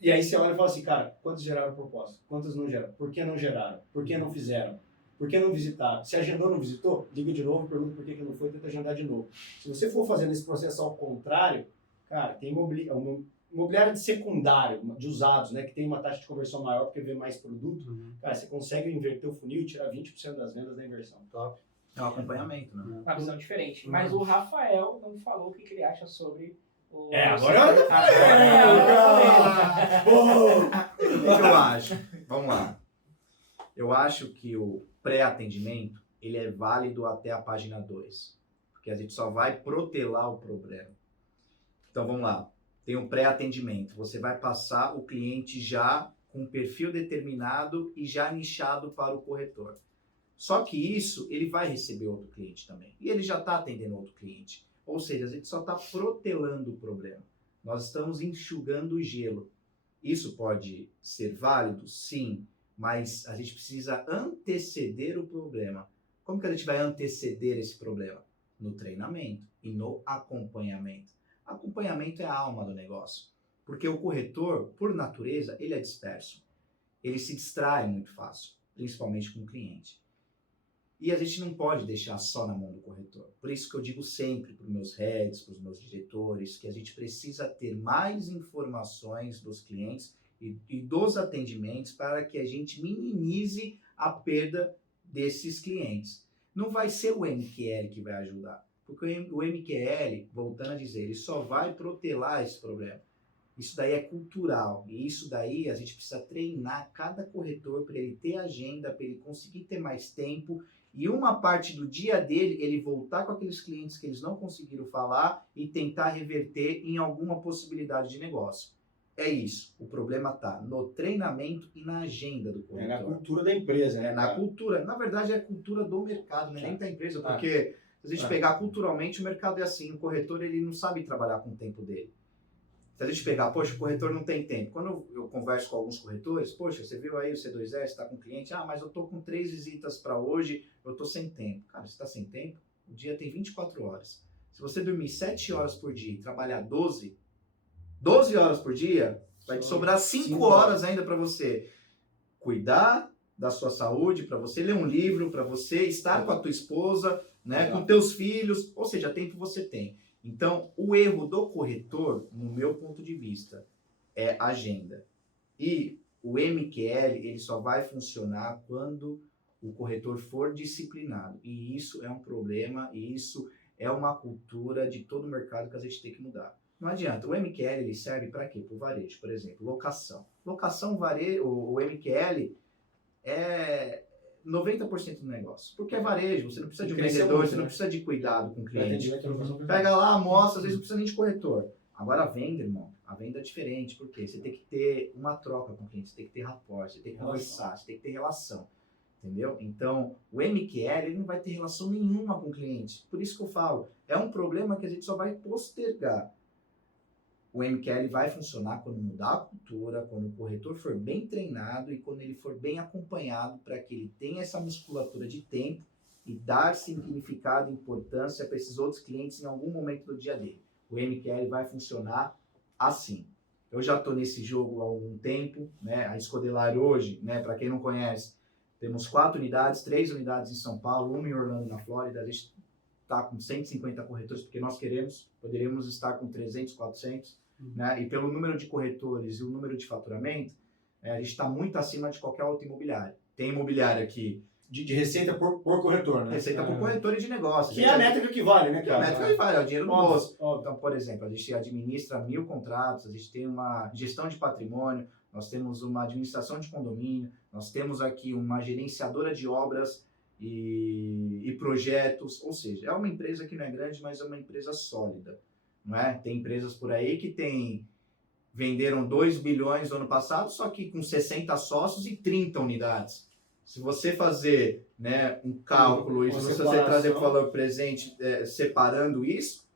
E aí você olha e fala assim, cara, quantos geraram proposta? Quantos não geraram? Por que não geraram? Por que não fizeram? Por que não visitaram? Se agendou ou não visitou, liga de novo, pergunta por que não foi, tenta agendar de novo. Se você for fazendo esse processo ao contrário, cara, tem imobiliária de secundário, de usados, né, que tem uma taxa de conversão maior porque vê mais produto, cara, você consegue inverter o funil e tirar 20% das vendas da inversão. Top. É um acompanhamento, né? Uma visão diferente. Mas o Rafael não falou o que ele acha sobre o... Agora eu O que eu acho? Vamos lá. Eu acho que o pré-atendimento, ele é válido até a página 2. Porque a gente só vai protelar o problema. Então, vamos lá. Tem um pré-atendimento. Você vai passar o cliente já com um perfil determinado e já nichado para o corretor. Só que isso, ele vai receber outro cliente também. E ele já está atendendo outro cliente. Ou seja, a gente só está protelando o problema. Nós estamos enxugando o gelo. Isso pode ser válido? Sim. Mas a gente precisa anteceder o problema. Como que a gente vai anteceder esse problema? No treinamento e no acompanhamento. Acompanhamento é a alma do negócio. Porque o corretor, por natureza, ele é disperso. Ele se distrai muito fácil, principalmente com o cliente. E a gente não pode deixar só na mão do corretor. Por isso que eu digo sempre para os meus heads, para os meus diretores, que a gente precisa ter mais informações dos clientes e dos atendimentos para que a gente minimize a perda desses clientes. Não vai ser o MQL que vai ajudar. Porque o MQL, voltando a dizer, ele só vai protelar esse problema. Isso daí é cultural. E isso daí a gente precisa treinar cada corretor para ele ter agenda, para ele conseguir ter mais tempo. E uma parte do dia dele, ele voltar com aqueles clientes que eles não conseguiram falar e tentar reverter em alguma possibilidade de negócio. É isso. O problema está no treinamento e na agenda do corretor. É na cultura da empresa, né? É na cultura. Na verdade, é a cultura do mercado, não é nem da empresa. Porque se a gente pegar culturalmente, o mercado é assim. O corretor, ele não sabe trabalhar com o tempo dele. Se a gente pegar, poxa, o corretor não tem tempo. Quando eu converso com alguns corretores, poxa, você viu aí o C2S, está com cliente, mas eu estou com 3 visitas para hoje, eu estou sem tempo. Cara, você está sem tempo? O dia tem 24 horas. Se você dormir 7 horas por dia e trabalhar 12 horas por dia, vai te sobrar 5 horas ainda para você cuidar da sua saúde, para você ler um livro, para você estar com a tua esposa, né, com teus filhos, ou seja, tempo você tem. Então, o erro do corretor, no meu ponto de vista, é agenda. E o MQL, ele só vai funcionar quando o corretor for disciplinado. E isso é um problema, e isso é uma cultura de todo o mercado que a gente tem que mudar. Não adianta. O MQL, ele serve para quê? Para o varejo, por exemplo, locação. Locação, varejo, o MQL é 90% do negócio. Porque é varejo, você não precisa de um vendedor, você não precisa de cuidado com o cliente. Pega lá, mostra, às vezes não precisa nem de corretor. Agora a venda, irmão, a venda é diferente, porque você tem que ter uma troca com o cliente, você tem que ter rapport, você tem que conversar, você tem que ter relação. Entendeu? Então, o MQL, ele não vai ter relação nenhuma com o cliente. Por isso que eu falo, é um problema que a gente só vai postergar. o MQL vai funcionar quando mudar a cultura, quando o corretor for bem treinado e quando ele for bem acompanhado para que ele tenha essa musculatura de tempo e dar significado e importância para esses outros clientes em algum momento do dia dele. O MQL vai funcionar assim. Eu já estou nesse jogo há algum tempo, né? A Escodelar hoje, né? Para quem não conhece, temos 4 unidades, 3 unidades em São Paulo, 1 em Orlando, na Flórida. A gente está com 150 corretores, porque nós poderíamos estar com 300, 400, né? E pelo número de corretores e o número de faturamento, a gente está muito acima de qualquer outro imobiliário. Tem imobiliário aqui. De receita por corretor, né? Receita por corretor e de negócio. Que é a métrica que vale, né, Que é a cara? métrica que vale, é o dinheiro no Óbvio, bolso. óbvio. Então, por exemplo, a gente administra 1000 contratos, a gente tem uma gestão de patrimônio, nós temos uma administração de condomínio, nós temos aqui uma gerenciadora de obras e projetos, ou seja, é uma empresa que não é grande, mas é uma empresa sólida, não é? Tem empresas por aí que venderam 2 bilhões no ano passado, só que com 60 sócios e 30 unidades. Se você fazer, né, um cálculo e se você trazer para o valor presente, separando isso,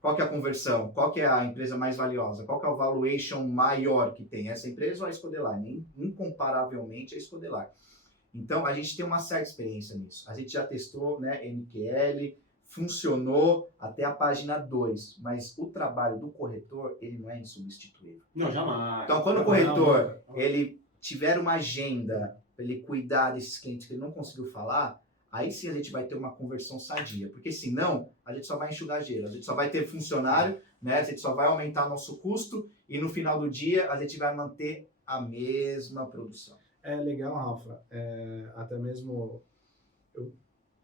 qual que é a conversão? Qual que é a empresa mais valiosa? Qual que é o valuation maior que tem? Essa empresa ou a Escodelar? Incomparavelmente a Escodelar. Então, a gente tem uma certa experiência nisso. A gente já testou, né, MQL, funcionou até a página 2, mas o trabalho do corretor, ele não é insubstituível. Não, jamais. Então, quando o corretor ele tiver uma agenda para ele cuidar desses clientes que ele não conseguiu falar, aí sim a gente vai ter uma conversão sadia. Porque senão, a gente só vai enxugar gelo. A gente só vai ter funcionário, né? A gente só vai aumentar nosso custo e no final do dia a gente vai manter a mesma produção. É legal, Rafa. Até mesmo eu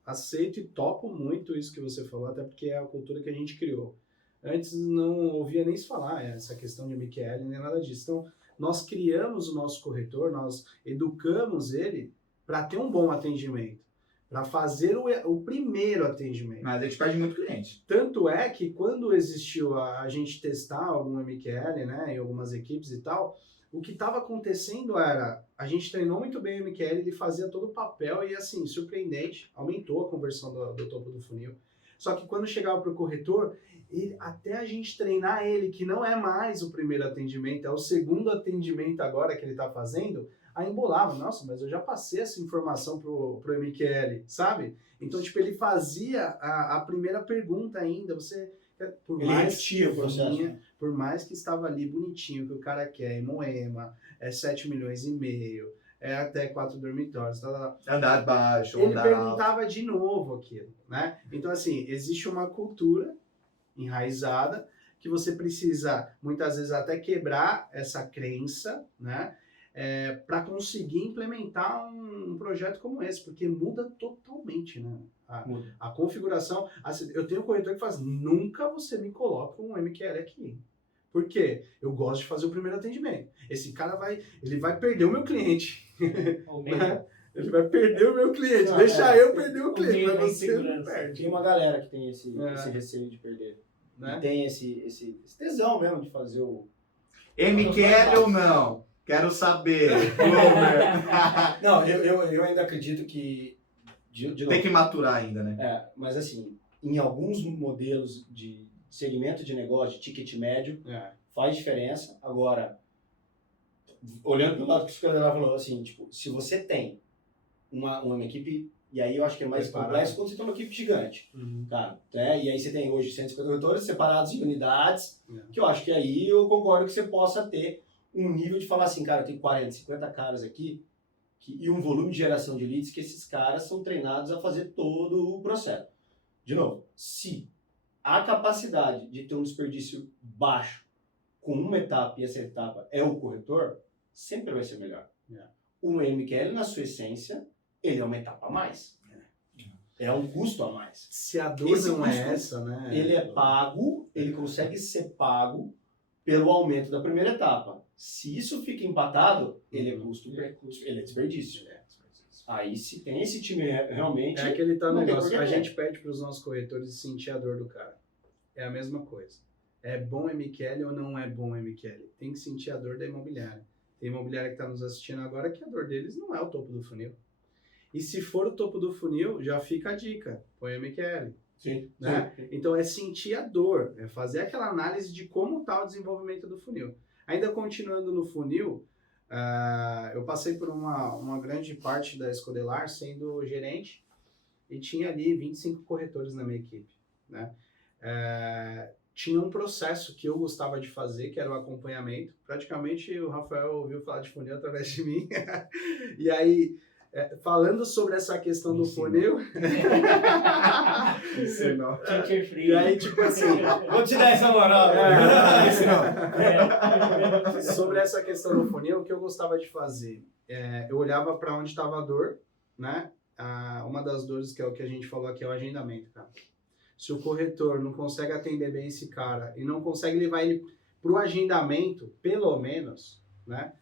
aceito e topo muito isso que você falou, até porque é a cultura que a gente criou. Antes não ouvia nem se falar essa questão de MQL, nem nada disso. Então, nós criamos o nosso corretor, nós educamos ele para ter um bom atendimento, para fazer o primeiro atendimento. Mas a gente perde muito cliente. Tanto é que quando existiu a gente testar algum MQL, né, em algumas equipes e tal, o que estava acontecendo era, a gente treinou muito bem o MQL, ele fazia todo o papel e assim, surpreendente, aumentou a conversão do topo do funil. Só que quando chegava para o corretor, até a gente treinar ele, que não é mais o primeiro atendimento, é o segundo atendimento agora que ele está fazendo, aí embolava, nossa, mas eu já passei essa informação pro MQL, sabe? Então, tipo, ele fazia a primeira pergunta ainda, Ele repetia o processo. Por mais que estava ali bonitinho, que o cara quer, em Moema, 7 milhões e meio, até 4 dormitórios, Andar baixo, ele andar perguntava alto. de novo aquilo, né? Então, assim, existe uma cultura enraizada que você precisa, muitas vezes, até quebrar essa crença, né? Para conseguir implementar um projeto como esse, porque muda totalmente, né? A configuração. Assim, eu tenho um corretor que faz, nunca você me coloca um MQL aqui. Por quê? Eu gosto de fazer o primeiro atendimento. Esse cara ele vai perder o meu cliente. Ele vai perder o meu cliente. Deixa eu perder o cliente, mas você não perde. Tem uma galera que tem esse receio de perder. Né? E tem esse tesão mesmo de fazer o... MQL ou não? Quero saber. Glomer. Não, eu ainda acredito que... Tem que maturar ainda, né? Mas assim, em alguns modelos de segmento de negócio, de ticket médio, faz diferença. Agora, olhando pelo lado que o Escodelar falou, assim, tipo, se você tem uma equipe, e aí eu acho que é mais complexo quando você tem uma equipe gigante, cara, e aí você tem hoje 150 corretores separados em unidades, que eu acho que aí eu concordo que você possa ter um nível de falar assim, cara, eu tenho 40, 50 caras aqui, e um volume de geração de leads que esses caras são treinados a fazer todo o processo. De novo, se a capacidade de ter um desperdício baixo com uma etapa e essa etapa é o corretor, sempre vai ser melhor. O MQL, na sua essência, ele é uma etapa a mais. É um custo a mais. Se a dor não é essa, né? Ele é pago, ele consegue ser pago pelo aumento da primeira etapa. Se isso fica empatado, ele é custo, ele é desperdício. Aí se tem esse time realmente... É aquele tal negócio, a gente pede para os nossos corretores sentir a dor do cara. É a mesma coisa. É bom MQL ou não é bom MQL? Tem que sentir a dor da imobiliária. Tem imobiliária que está nos assistindo agora que a dor deles não é o topo do funil. E se for o topo do funil, já fica a dica. Põe MQL. Sim. Né? Então é sentir a dor, é fazer aquela análise de como está o desenvolvimento do funil. Ainda continuando no funil, eu passei por uma grande parte da Escodelar sendo gerente e tinha ali 25 corretores na minha equipe. Né? Tinha um processo que eu gostava de fazer, que era o acompanhamento. Praticamente o Rafael ouviu falar de funil através de mim. E aí, falando sobre essa questão do funil... Teacher free. E aí, tipo assim... Vou te dar essa moral. Sobre essa questão do funil, o que eu gostava de fazer? Eu olhava para onde estava a dor, né? Uma das dores que é o que a gente falou aqui é o agendamento, cara. Se o corretor não consegue atender bem esse cara e não consegue levar ele para o agendamento, pelo menos, né?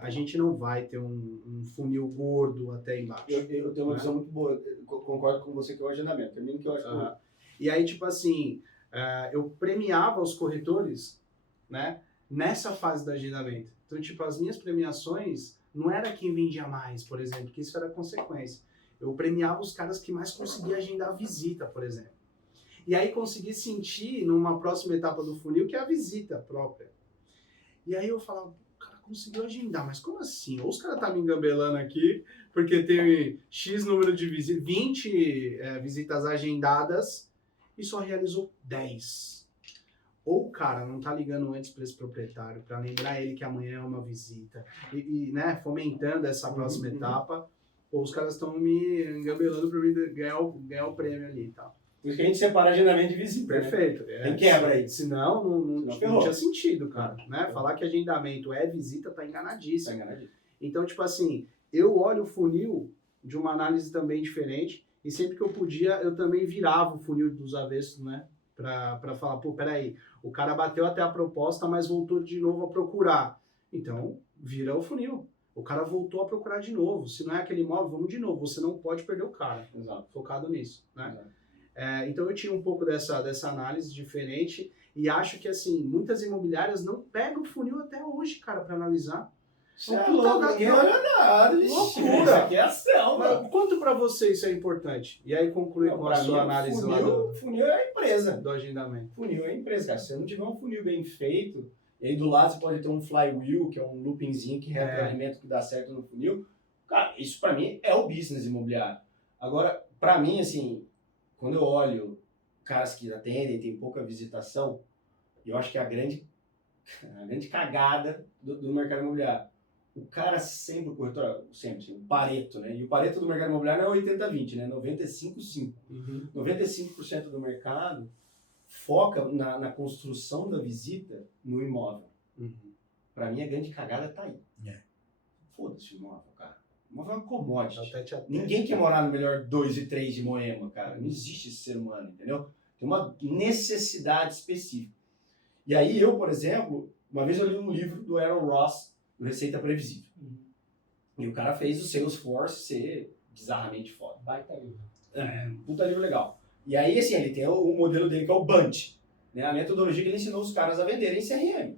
A gente não vai ter um funil gordo até embaixo. Eu tenho uma visão muito boa, eu concordo com você que é o agendamento. Termino que eu acho que E aí, tipo assim, eu premiava os corretores, né, nessa fase do agendamento. Então, tipo, as minhas premiações não era quem vendia mais, por exemplo, que isso era consequência. Eu premiava os caras que mais conseguiam agendar a visita, por exemplo. E aí consegui sentir numa próxima etapa do funil que é a visita própria. E aí eu falava, o cara conseguiu agendar, mas como assim? Ou os caras tá me engambelando aqui, porque tem X número de visitas, 20 visitas agendadas e só realizou 10. Ou o cara não tá ligando antes para esse proprietário, para lembrar ele que amanhã é uma visita, né, fomentando essa próxima etapa, ou os caras estão me engambelando para mim ganhar o prêmio ali e tal. Por isso que a gente separa agendamento de visita. Perfeito. Né? Tem quebra aí. Senão, não tinha sentido, cara. Né? Falar que agendamento é visita tá enganadíssimo. Então, tipo assim, eu olho o funil de uma análise também diferente e sempre que eu podia, eu também virava o funil dos avessos, né? Pra falar, pô, peraí, o cara bateu até a proposta, mas voltou de novo a procurar. Então, vira o funil. O cara voltou a procurar de novo. Se não é aquele imóvel, vamos de novo. Você não pode perder o cara. Exato. Focado nisso, né? Exato. Então eu tinha um pouco dessa análise diferente e acho que, assim, muitas imobiliárias não pegam o funil até hoje, cara, para analisar. Você é louco, ninguém olha nada. Loucura. Isso aqui é ação, mano. Quanto para você isso é importante? E aí conclui com a sua análise lá funil é a empresa. do agendamento. Funil é a empresa, cara. Se você não tiver um funil bem feito, e aí do lado você pode ter um flywheel, que é um loopingzinho que retroalimenta que dá certo no funil. Cara, isso para mim é o business imobiliário. Agora, para mim, assim, quando eu olho caras que atendem, tem pouca visitação, eu acho que é a grande cagada do mercado imobiliário. O cara sempre, o corretor, sempre, assim, o Pareto, né? E o Pareto do mercado imobiliário não é 80-20, né? 95-5. 95% do mercado foca na construção da visita no imóvel. Pra mim, a grande cagada tá aí. Foda-se o imóvel, cara. O imóvel é uma commodity. Ninguém quer morar no melhor 2 e 3 de Moema, cara. Não existe esse ser humano, entendeu? Tem uma necessidade específica. E aí eu, por exemplo, uma vez eu li um livro do Aaron Ross, do Receita Previsível. E o cara fez o Salesforce ser bizarramente foda. Baita livro. Puta livro legal. E aí, assim, ele tem o modelo dele que é o Bunch, né? A metodologia que ele ensinou os caras a venderem CRM.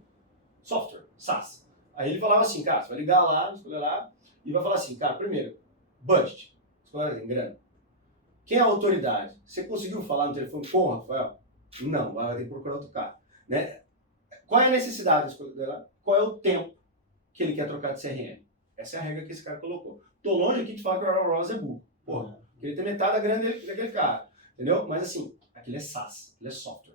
Software, SaaS. Aí ele falava assim, cara, você vai ligar lá, escolher lá, e vai falar assim, cara, primeiro, budget. Escolher em grana. Quem é a autoridade? Você conseguiu falar no telefone? Porra, Rafael. Não, vai ter que procurar outro cara. Né? Qual é a necessidade de escolher lá? Qual é o tempo que ele quer trocar de CRM? Essa é a regra que esse cara colocou. Tô longe aqui de falar que o Aaron Ross é burro. Porra, ele tem metade da grana daquele cara. Entendeu? Mas assim, aquilo é SaaS, aquilo é software.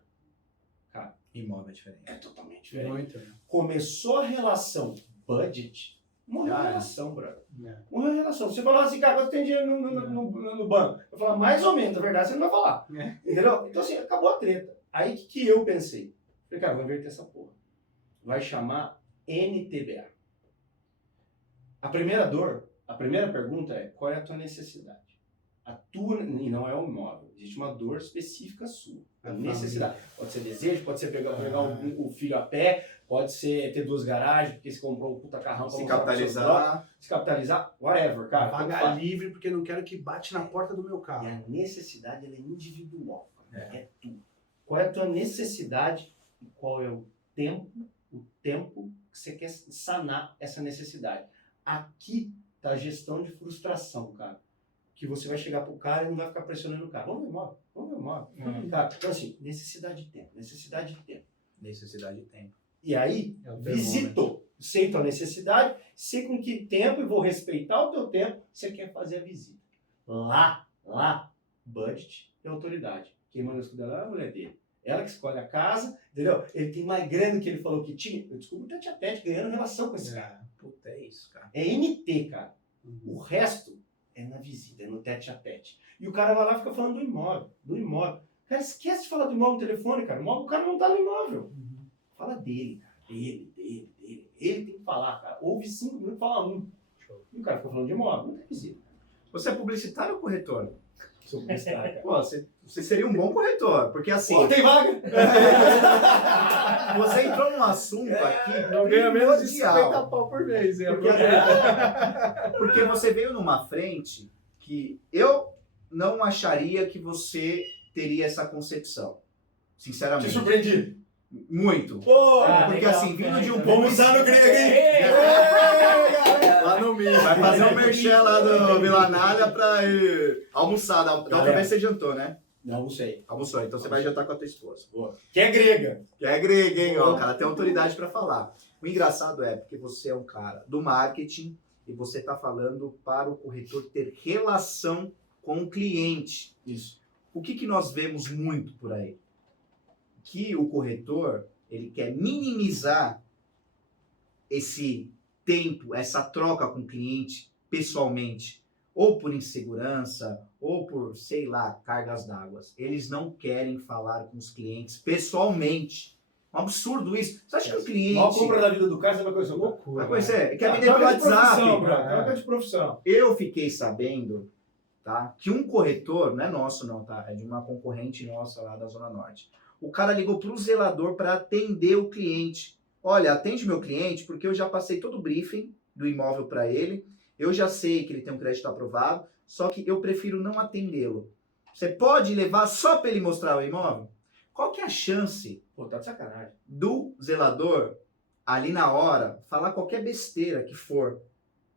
Cara, imóvel é diferente. É totalmente diferente. Muito. Começou a relação budget, morreu a relação, brother. É. Morreu a relação. Você falava assim, cara, quanto tem dinheiro no banco? Eu falava, mais ou menos, a verdade você não vai falar. Entendeu? Então assim, acabou a treta. Aí o que eu pensei? Falei, cara, vou inverter essa porra. Vai chamar NTBA. A primeira pergunta é, qual é a tua necessidade? A tua, e não é o imóvel, existe uma dor específica sua. A necessidade. Pode ser desejo, pode ser pegar o filho a pé, pode ser ter 2 garagens, porque você comprou um puta carrão. Se capitalizar, whatever, cara. Vaga livre porque não quero que bate na porta do meu carro. E a necessidade, ela é individual. É tua. Qual é a tua necessidade e qual é o tempo que você quer sanar essa necessidade. Aqui tá a gestão de frustração, cara. que você vai chegar pro cara e não vai ficar pressionando o cara. Vamos ver o imóvel. Cara, então assim, necessidade de tempo. Necessidade de tempo. E aí, É o visitou. Sei tua necessidade, sei com que tempo, e vou respeitar o teu tempo, você quer fazer a visita. Lá, budget e autoridade. Quem manda isso dela é a mulher dele. Ela que escolhe a casa, entendeu? Ele tem mais grana do que ele falou que tinha. Eu descubro o tete-a-tete ganhando relação com esse cara. Puta, é isso, cara. É NT, cara. O resto é na visita, é no tete-a-tete. E o cara vai lá e fica falando do imóvel. O cara esquece de falar do imóvel no telefone, cara. O cara não tá no imóvel. Fala dele, cara. Dele. Ele tem que falar, cara. Ouve 5 minutos e fala 1. E o cara fica falando de imóvel. Não tem visita. Você é publicitário ou corretor? Sou publicitário, cara. Pô, você seria um bom corretor, porque assim, Pô, tem vaga? você entrou num assunto aqui Não ganha menos de 50 primordial. pau por mês. Hein? Porque você veio numa frente que eu não acharia que você teria essa concepção. Te Sinceramente. surpreendi. Muito. Pô, Porque assim, vindo de um vamos usar no grego, hein? Lá no Mi. Vai fazer um merchan lá do Vila Nalha pra ir almoçar. Da outra Galera. vez você jantou, né? Não, não sei. Almoçou, então você vai jantar com a tua esposa. Boa. Que é grega. Que é grego, hein? Ó, o cara tem autoridade pra falar. O engraçado é porque você é um cara do marketing e você tá falando para o corretor ter relação com o cliente. Isso. O que nós vemos muito por aí? Que o corretor, ele quer minimizar esse tempo, essa troca com o cliente pessoalmente, ou por insegurança, ou por, sei lá, cargas d'água. Eles não querem falar com os clientes pessoalmente. Um absurdo isso. Você acha que o cliente... Mal compra da vida do cara, você vai conhecer o cara. Loucura. vai conhecer? Quer vender Troca pelo de profissão, WhatsApp? bro. Troca de profissão. Eu fiquei sabendo, tá, que um corretor, não é nosso não, tá? É de uma concorrente nossa lá da Zona Norte. O cara ligou pro zelador para atender o cliente. Olha, atende meu cliente porque eu já passei todo o briefing do imóvel para ele. Eu já sei que ele tem um crédito aprovado, só que eu prefiro não atendê-lo. Você pode levar só para ele mostrar o imóvel? Qual que é a chance Pô, tá de sacanagem. do zelador, ali na hora, falar qualquer besteira que for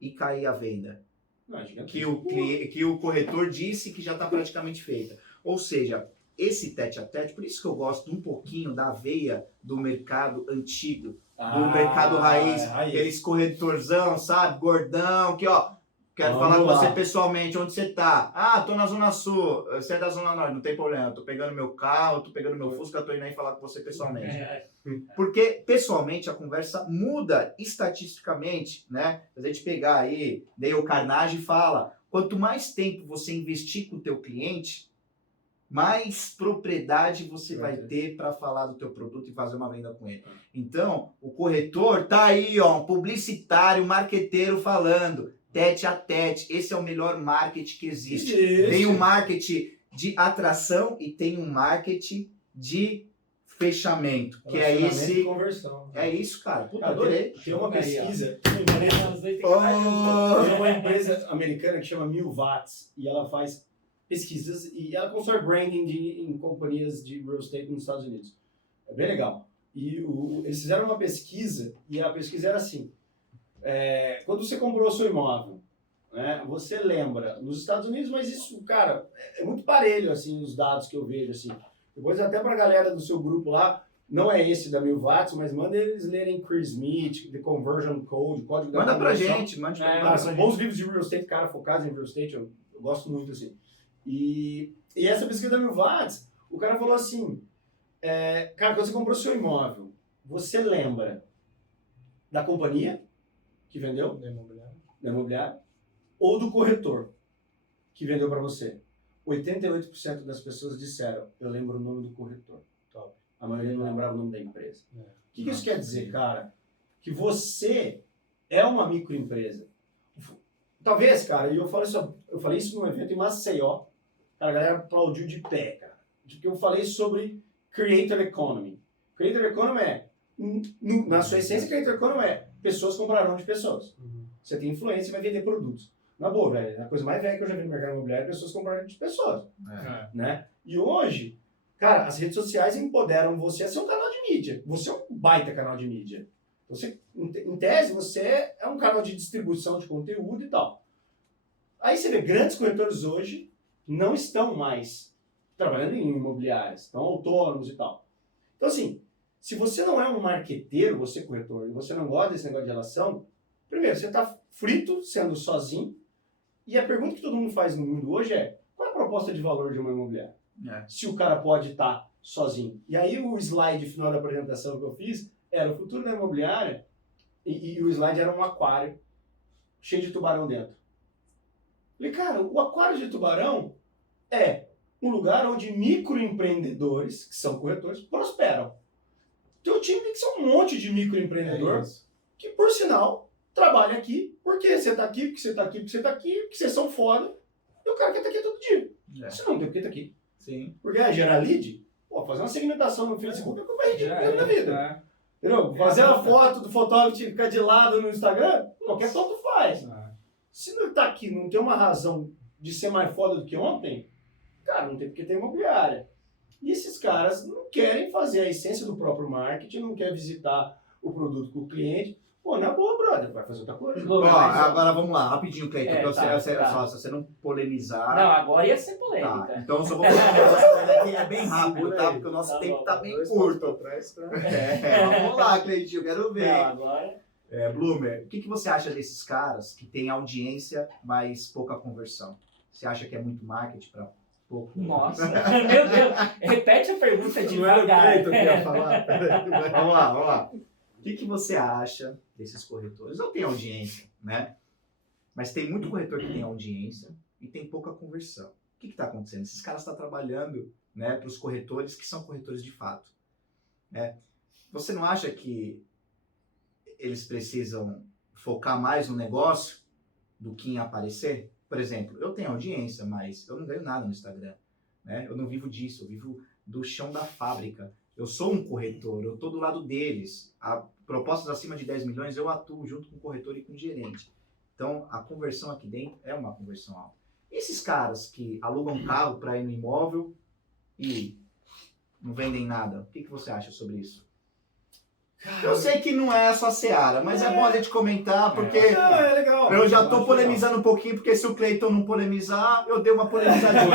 e cair a venda? Não, é gigante. Que o corretor disse que já está praticamente feita. Ou seja, esse tete-a-tete, por isso que eu gosto um pouquinho da veia do mercado antigo, do mercado raiz, aqueles corretorzão, sabe, gordão, que ó, quero Vamos falar com lá. você pessoalmente, onde você tá? Ah, tô na Zona Sul, você é da Zona Norte, não tem problema, tô pegando meu carro, tô pegando meu Fusca, tô indo aí falar com você pessoalmente. Porque, pessoalmente, a conversa muda estatisticamente, né? Se a gente pegar aí, Dale Carnegie fala, quanto mais tempo você investir com o teu cliente, mais propriedade você vai ter para falar do teu produto e fazer uma venda com ele. Então, o corretor tá aí, ó, um publicitário, marqueteiro falando, tete a tete, esse é o melhor marketing que existe. Tem um marketing de atração e tem um marketing de fechamento, que é esse... Conversão. É isso, cara. Puta, Cara, adorei. Tem uma pesquisa. Oh! Tem uma empresa americana que chama 1000 Watts e ela faz pesquisas e ela constrói branding em companhias de real estate nos Estados Unidos. É bem legal. E eles fizeram uma pesquisa e a pesquisa era assim: quando você comprou o seu imóvel, né, você lembra nos Estados Unidos, mas isso, cara, é muito parelho assim os dados que eu vejo assim. Depois até para a galera do seu grupo lá, não é esse da 1000 Watts, mas manda eles lerem Chris Smith, The Conversion Code, Código da Manda pra Conversão. gente, manda pra Cara, são gente. bons livros de real estate, cara, focados em real estate, eu gosto muito, assim. E essa pesquisa da 1000 Watts, o cara falou assim, cara, quando você comprou seu imóvel, você lembra da companhia que vendeu, da imobiliária, ou do corretor que vendeu para você? 88% das pessoas disseram, eu lembro o nome do corretor. Top. A maioria não lembrava o nome da empresa. É. O que isso quer dizer, cara? Que você é uma microempresa. Talvez, cara, e eu falei isso num evento em Maceió, cara, a galera aplaudiu de pé, cara. Porque eu falei sobre Creator Economy. Creator Economy na sua essência, Creator Economy é pessoas comprarão de pessoas. Você tem influência e vai vender produtos. Na boa, velho, a coisa mais velha que eu já vi no mercado imobiliário é pessoas comprarem de pessoas, né? E hoje, cara, as redes sociais empoderam você a ser um canal de mídia. Você é um baita canal de mídia. Você, em tese, você é um canal de distribuição de conteúdo e tal. Aí você vê, grandes corretores hoje não estão mais trabalhando em imobiliárias, estão autônomos e tal. Então, assim, se você não é um marqueteiro, você é corretor, e você não gosta desse negócio de relação, primeiro, você está frito sendo sozinho, e a pergunta que todo mundo faz no mundo hoje é, qual é a proposta de valor de uma imobiliária? Se o cara pode estar sozinho. E aí o slide final da apresentação que eu fiz era o futuro da imobiliária, e o slide era um aquário cheio de tubarão dentro. Falei, cara, o aquário de tubarão é um lugar onde microempreendedores, que são corretores, prosperam. Teu time tem que ser um monte de microempreendedor que, por sinal, trabalha aqui, porque você tá aqui, porque você tá aqui, porque você tá aqui, porque vocês são foda, e o cara quer estar aqui todo dia. Se não tem porque tá aqui. Sim. Porque gerar lead, pô, fazer uma segmentação no Facebook é o que eu mais ridículo na vida. Entendeu? Fazer uma foto do fotógrafo e ficar de lado no Instagram, qualquer tanto faz. Se não tá aqui, não tem uma razão de ser mais foda do que ontem, cara, não tem porque ter imobiliária. E esses caras não querem fazer a essência do próprio marketing, não querem visitar o produto com o cliente. Pô, na boa, brother, vai fazer outra coisa. Ó, agora vamos lá, rapidinho, Cleiton, Tá. se você não polemizar. Não, agora ia ser polêmica. Tá, então eu só vou falar um negócio aqui, é bem rápido, tá? Porque o nosso Tá tempo bom. tá bem Dois curto. passos pra trás, tá? Vamos lá, Cleitinho, eu quero ver. Não, agora... Bloomer, o que você acha desses caras que têm audiência, mas pouca conversão? Você acha que é muito marketing para pouco? Nossa, meu Deus. Repete a pergunta Não era o devagar. Cleiton que ia falar? Vamos lá. O que você acha desses corretores? Não tem audiência, né? Mas tem muito corretor que tem audiência e tem pouca conversão. O que está acontecendo? Esses caras estão trabalhando, né, para os corretores que são corretores de fato. Né? Você não acha que eles precisam focar mais no negócio do que em aparecer? Por exemplo, eu tenho audiência, mas eu não ganho nada no Instagram. Né? Eu não vivo disso, eu vivo do chão da fábrica. Eu sou um corretor, eu estou do lado deles. A propostas acima de 10 milhões, eu atuo junto com o corretor e com o gerente. Então, a conversão aqui dentro é uma conversão alta. E esses caras que alugam carro para ir no imóvel e não vendem nada, o que você acha sobre isso? Eu sei que não é a sua seara, mas é bom a gente comentar, porque Não, é legal. eu já acho estou polemizando um pouquinho, porque se o Cleiton não polemizar, eu dei uma polemizadinha.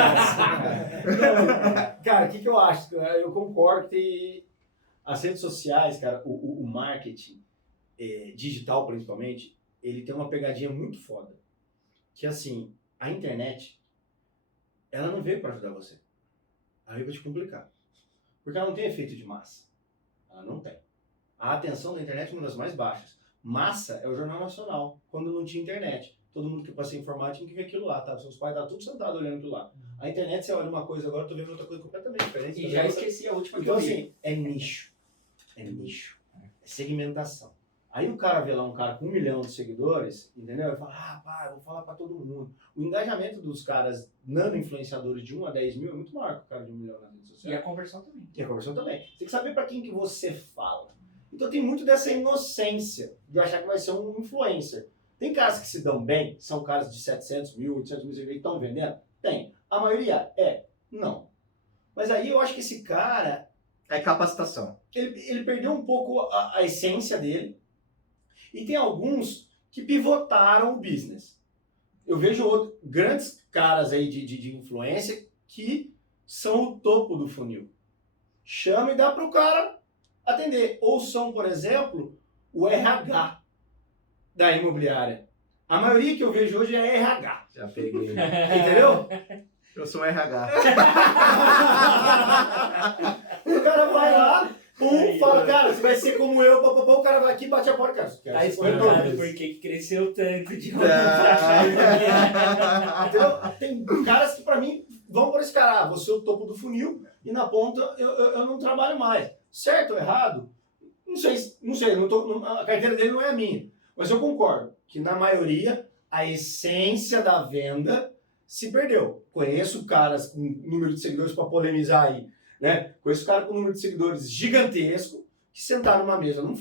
Cara, o que eu acho? Eu concordo que as redes sociais, cara, o marketing digital principalmente, ele tem uma pegadinha muito foda. Que assim, a internet, ela não veio para ajudar você. Ela veio para te complicar. Porque ela não tem efeito de massa. Ela não tem. A atenção da internet é uma das mais baixas. Massa é o Jornal Nacional, quando não tinha internet. Todo mundo que passei informar tinha que ver aquilo lá, tá? Seus pais estavam tudo sentados olhando aquilo lá. A internet, você olha uma coisa agora, eu tô vendo outra coisa completamente diferente. E já esqueci a última que Então, eu vi. assim, é nicho. É nicho. É segmentação. Aí o cara vê lá um cara com 1 milhão de seguidores, entendeu? Ele fala, pá, eu vou falar pra todo mundo. O engajamento dos caras nano-influenciadores de 1 a 10 mil é muito maior que o cara de 1 milhão na rede E social. a conversão também. E a conversão também. Você tem que saber pra quem que você fala. Então tem muito dessa inocência de achar que vai ser um influencer. Tem caras que se dão bem, são caras de 700 mil, 800 mil seguidores que estão vendendo? Tem. A maioria não. Mas aí eu acho que esse cara, É capacitação. ele perdeu um pouco a essência dele. E tem alguns que pivotaram o business. Eu vejo grandes caras aí de influência que são o topo do funil. Chama e dá para o cara atender. Ou são, por exemplo, o RH da imobiliária. A maioria que eu vejo hoje é RH. Já peguei. Entendeu? Eu sou um RH. O cara vai lá, fala, cara, você vai ser como eu, o cara vai aqui e bate a porta, cara. Tá explicado por que cresceu tanto de um ano pra cá. Entendeu? Tem caras que pra mim vão por esse cara, você é o topo do funil e na ponta eu não trabalho mais. Certo ou errado? Não sei, a carteira dele não é a minha. Mas eu concordo que na maioria a essência da venda se perdeu. Conheço caras com número de seguidores para polemizar aí, né? Conheço caras com número de seguidores gigantesco que sentaram numa mesa, não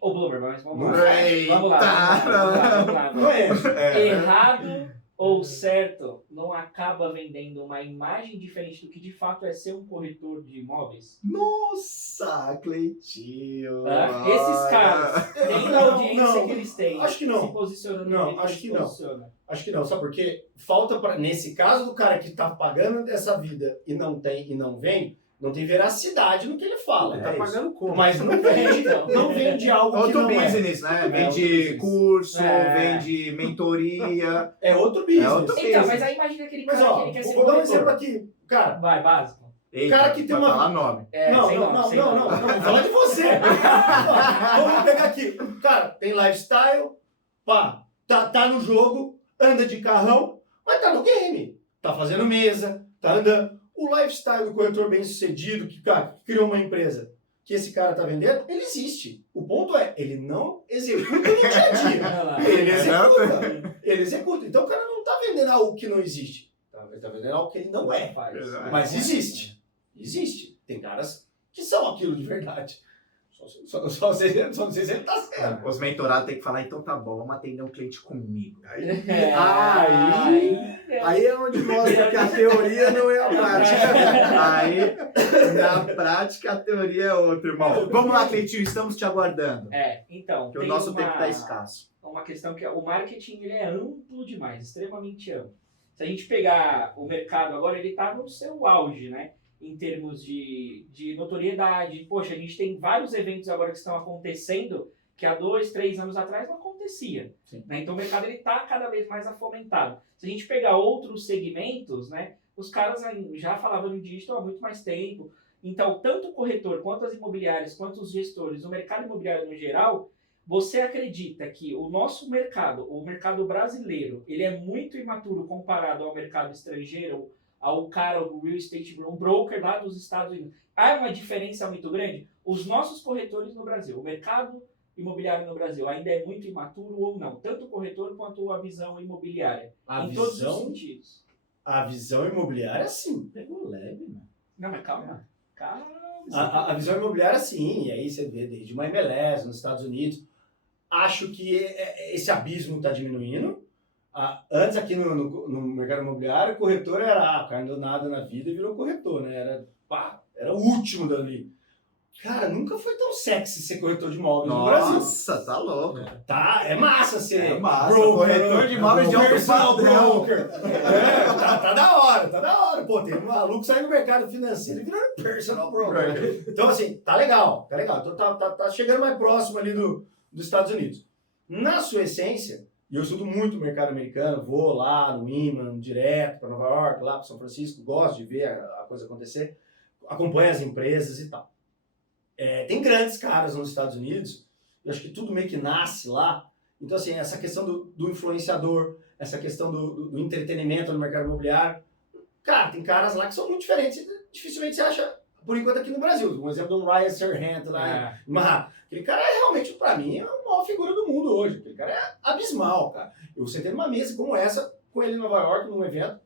Ô, Bloomer, mas vamos Não lá. é. Vamos lá. Não é. Errado ou o certo não acaba vendendo uma imagem diferente do que de fato é ser um corretor de imóveis? Nossa, Cleitinho. Esses caras, tendo a audiência que eles têm, acho que não. se posicionando Não, no jeito acho se que não. posiciona. Acho que não, sabe por quê? Falta para nesse caso do cara que tá pagando essa vida e não tem e não vem, não tem veracidade no que ele fala. Ele tá pagando como? Mas não vende, não vende algo que Outro não business, né? outro Vende business. curso, É. vende mentoria. é. É outro business. É outro Então, business. mas aí imagina aquele Mas cara que ó, ele quer ser vou dar um exemplo corretor. aqui. Cara, Vai, básico. Eita, Cara que tem vai uma- falar nome. não, Sem nome, sem nome. não, vou falar de você. Vamos pegar aqui. Cara, tem lifestyle, pá, tá no jogo, anda de carrão, mas tá no game. Tá fazendo mesa, tá andando. O lifestyle do corretor bem sucedido, que, cara, criou uma empresa, que esse cara tá vendendo, ele existe. O ponto é, ele não executa no dia a dia. Olha lá. Ele executa. Ele executa. Então o cara não tá vendendo algo que não existe. Ele tá vendendo algo que ele não é. Faz. Mas existe. Existe. Tem caras que são aquilo de verdade. Só não sei se ele tá certo. Os mentorados têm que falar, então tá bom, vamos atender um cliente comigo. É, Aí é onde mostra que a teoria não é a prática. Aí, na prática, a teoria é outra, irmão. Vamos lá, Cleitinho, estamos te aguardando. Então, Porque o tem nosso uma, tempo tá escasso. uma questão que o marketing ele é amplo demais, extremamente amplo. Se a gente pegar o mercado agora, ele está no seu auge, né? Em termos de notoriedade. Poxa, a gente tem vários eventos agora que estão acontecendo que há 2, 3 anos atrás não acontecia. Né? Então o mercado está cada vez mais afomentado. Se a gente pegar outros segmentos, né, os caras já falavam em digital há muito mais tempo. Então, tanto o corretor, quanto as imobiliárias, quanto os gestores, o mercado imobiliário no geral, você acredita que o nosso mercado, o mercado brasileiro, ele é muito imaturo comparado ao mercado estrangeiro, ao cara, o real estate, o broker lá dos Estados Unidos? Há uma diferença muito grande? Os nossos corretores no Brasil, o mercado imobiliário no Brasil ainda é muito imaturo ou não? Tanto o corretor quanto a visão imobiliária. Em todos os sentidos. A visão imobiliária, sim. Pegou leve, né? Não, mas calma. Calma. A visão imobiliária, sim. E aí você vê desde uma MLS nos Estados Unidos. Acho que esse abismo está diminuindo. Antes, aqui no mercado imobiliário, o corretor era, o cara não deu nada na vida e virou corretor, né? Era o último dali. Cara, nunca foi tão sexy ser corretor de imóveis no Brasil. Nossa, tá louco. É massa ser É massa, broker, corretor de imóveis de alto personal padrão. broker. Tá da hora. Pô, tem um maluco saindo do mercado financeiro e virando personal broker. Então, assim, tá legal. Então, tá chegando mais próximo ali dos Estados Unidos. Na sua essência, e eu estudo muito o mercado americano, vou lá no Iman, direto para Nova York, lá para São Francisco, gosto de ver a coisa acontecer, acompanho as empresas e tal. Tem grandes caras nos Estados Unidos, eu acho que tudo meio que nasce lá. Então, assim, essa questão do influenciador, essa questão do entretenimento no mercado imobiliário, cara, tem caras lá que são muito diferentes, dificilmente você acha, por enquanto, aqui no Brasil. Um exemplo do Ryan Serhant lá em Manhattan. Aquele cara é realmente, pra mim, a maior figura do mundo hoje. Aquele cara é abismal, cara. Eu sentei numa mesa como essa, com ele em Nova York, num evento,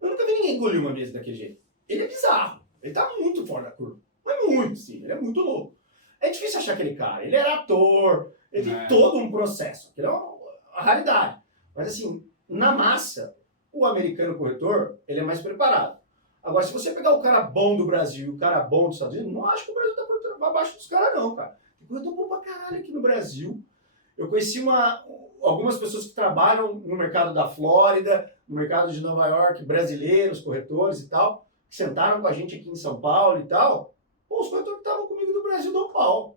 eu nunca vi ninguém engolir uma mesa daquele jeito. Ele é bizarro. Ele tá muito fora da curva. Mas muito, sim. Ele é muito louco. É difícil achar aquele cara. Ele era ator, ele tem todo um processo. Aquilo é uma raridade. Mas, assim, na massa, o americano corretor, ele é mais preparado. Agora, se você pegar o cara bom do Brasil e o cara bom dos Estados Unidos, não acho que o Brasil tá corretando abaixo dos caras, não, cara. Tem corretor bom pra caralho aqui no Brasil. Eu conheci algumas pessoas que trabalham no mercado da Flórida, no mercado de Nova York, brasileiros, corretores e tal, que sentaram com a gente aqui em São Paulo e tal. Pô, os corretores que estavam comigo do Brasil dão pau.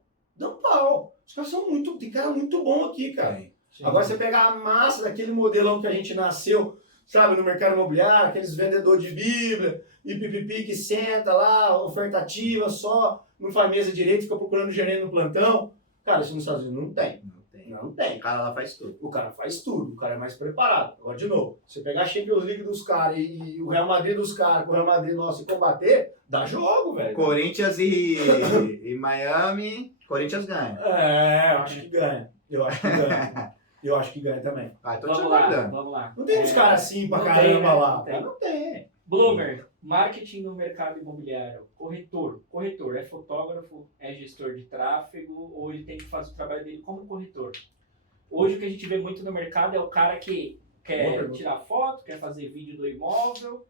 Os caras são tem cara muito bom aqui, cara. Sim. Agora você pegar a massa daquele modelão que a gente nasceu, sabe, no mercado imobiliário, aqueles vendedores de Bíblia, e pipipi que senta lá, ofertativa só, não faz mesa direito, fica procurando gerente no plantão. Cara, isso nos Estados Unidos não tem. Não tem. O cara lá faz tudo. O cara faz tudo, o cara é mais preparado. Agora, de novo, você pegar a Champions League dos caras e o Real Madrid dos caras com o Real Madrid nosso e combater, dá jogo, velho. Corinthians e Miami, Corinthians ganha. Eu acho que ganha. Eu acho que ganha também. Ah, tô te Vamos lá, aguardando. vamos lá. Não tem uns caras assim pra não tem, caramba né? lá. Não tem. Não tem. Bloomer, marketing no mercado imobiliário. Corretor é fotógrafo, é gestor de tráfego, ou ele tem que fazer o trabalho dele como corretor? Hoje o que a gente vê muito no mercado é o cara que quer pergunta. tirar foto, quer fazer vídeo do imóvel,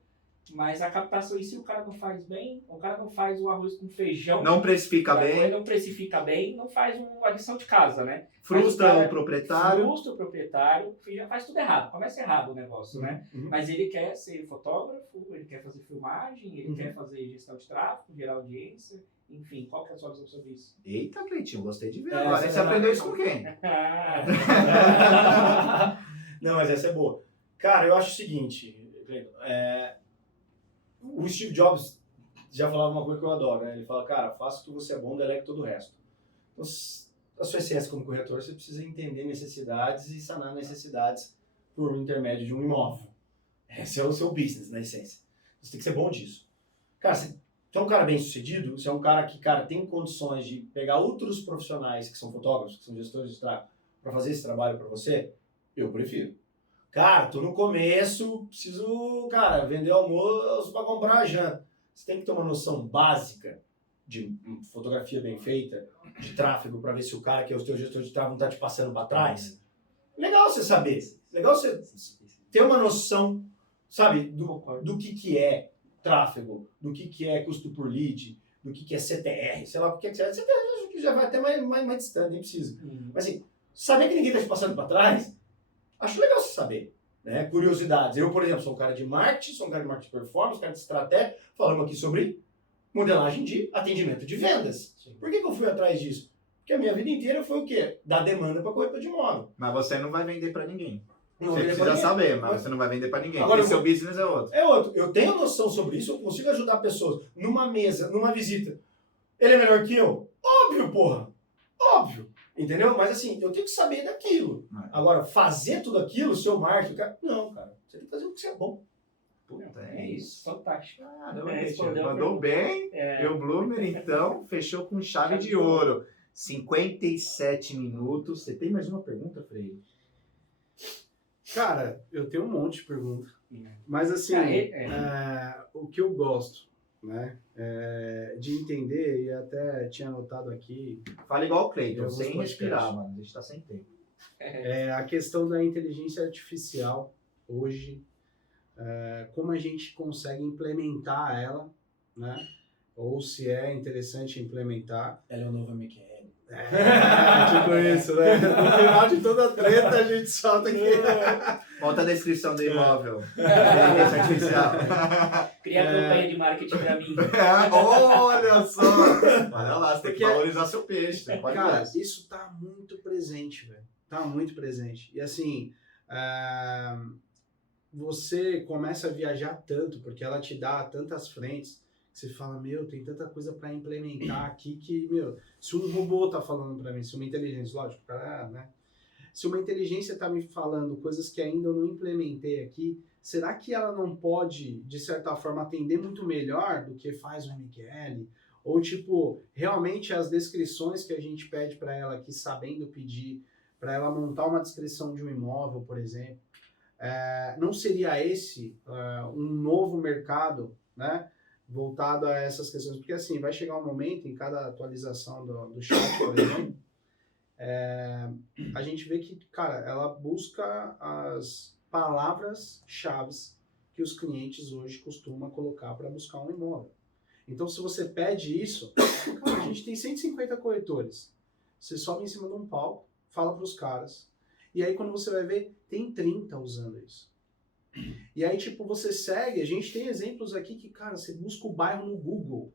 mas a captação em si o cara não faz bem, o cara não faz o arroz com feijão, Não precifica ele bem, não precifica bem, não faz uma adição de casa, né? frustra Mas o cara o proprietário. Frustra o proprietário, já faz tudo errado, começa errado o negócio, né? Uhum. Mas ele quer ser fotógrafo, ele quer fazer filmagem, ele Uhum. quer fazer gestão de tráfego, gerar audiência, enfim, qual que é a sua visão sobre isso? Eita, Cleitinho, gostei de ver É, agora. essa Você é aprendeu uma- isso com quem? Não, mas essa é boa. Cara, eu acho o seguinte, Cleiton, o Steve Jobs já falava uma coisa que eu adoro, né? Ele fala, cara, faça o que você é bom, delegue todo o resto. Então, a sua essência como corretor, você precisa entender necessidades e sanar necessidades por intermédio de um imóvel. Esse é o seu business, na essência. Você tem que ser bom disso. Cara, você é um cara bem sucedido, você é um cara que, cara, tem condições de pegar outros profissionais que são fotógrafos, que são gestores de tráfego, para fazer esse trabalho para você, eu prefiro. Cara, tô no começo, preciso, cara, vender almoço para comprar a janta. Você tem que ter uma noção básica de fotografia bem feita, de tráfego, para ver se o cara que é o teu gestor de tráfego não tá te passando para trás. Legal você saber. Legal você ter uma noção, sabe, do que é tráfego, do que é custo por lead, do que é CTR, sei lá o que é CTR. CTR que já vai até mais distante, nem precisa. Mas assim, saber que ninguém tá te passando para trás, acho legal você saber, né? Curiosidades. Eu, por exemplo, sou um cara de marketing, sou um cara de marketing performance, um cara de estratégia, falando aqui sobre modelagem de atendimento de vendas. Sim. Por que eu fui atrás disso? Porque a minha vida inteira foi o quê? Dar demanda para corretor de imóvel. Mas você não vai vender pra ninguém. Não Você vender pra precisa ninguém. saber, mas você não vai vender pra ninguém. Agora Porque eu seu business é outro. É outro. Eu tenho noção sobre isso, eu consigo ajudar pessoas numa mesa, numa visita. Ele é melhor que eu? Óbvio, porra. Óbvio. Entendeu? Mas assim, eu tenho que saber daquilo. É. Agora, fazer tudo aquilo, seu marketing, cara... Não, cara. Você tem que fazer o que você é bom. Puta, É isso, fantástico. Caramba, Respondeu a mandou bem. É, E o Bloomer, então, fechou com chave de ouro. 57 minutos. Você tem mais uma pergunta, Freire? Cara, eu tenho um monte de pergunta. É. Mas assim, Ah, o que eu gosto, né, de entender, e até tinha anotado aqui, Fala igual o Cleiton, Eu sem vou respirar, podcast. mano. A gente tá sem tempo. é a questão da inteligência artificial hoje, como a gente consegue implementar ela, né, ou se é interessante implementar. Ela é o novo MQL. Tipo isso, né? No final de toda treta a gente solta aqui. Volta a descrição do imóvel. Inteligência artificial. Cria a campanha de marketing pra mim. Olha só! Olha lá, você tem que Porque- valorizar seu peixe. Você pode Cara, ver. isso tá muito presente, velho. Tá muito presente. E assim, você começa a viajar tanto, porque ela te dá tantas frentes, que você fala, meu, tem tanta coisa para implementar aqui que, meu, se um robô tá falando para mim, se uma inteligência, lógico, cara, né? Se uma inteligência tá me falando coisas que ainda eu não implementei aqui, será que ela não pode, de certa forma, atender muito melhor do que faz o MQL? Ou, tipo, realmente as descrições que a gente pede para ela aqui, sabendo pedir, para ela montar uma descrição de um imóvel, por exemplo, não seria esse um novo mercado, né, voltado a essas questões? Porque, assim, vai chegar um momento, em cada atualização do chat, por exemplo, a gente vê que, cara, ela busca as palavras-chave que os clientes hoje costumam colocar para buscar um imóvel. Então, se você pede isso, cara, a gente tem 150 corretores. Você sobe em cima de um palco, fala para os caras, e aí quando você vai ver, tem 30 usando isso. E aí, tipo, você segue, a gente tem exemplos aqui que, cara, você busca o bairro no Google.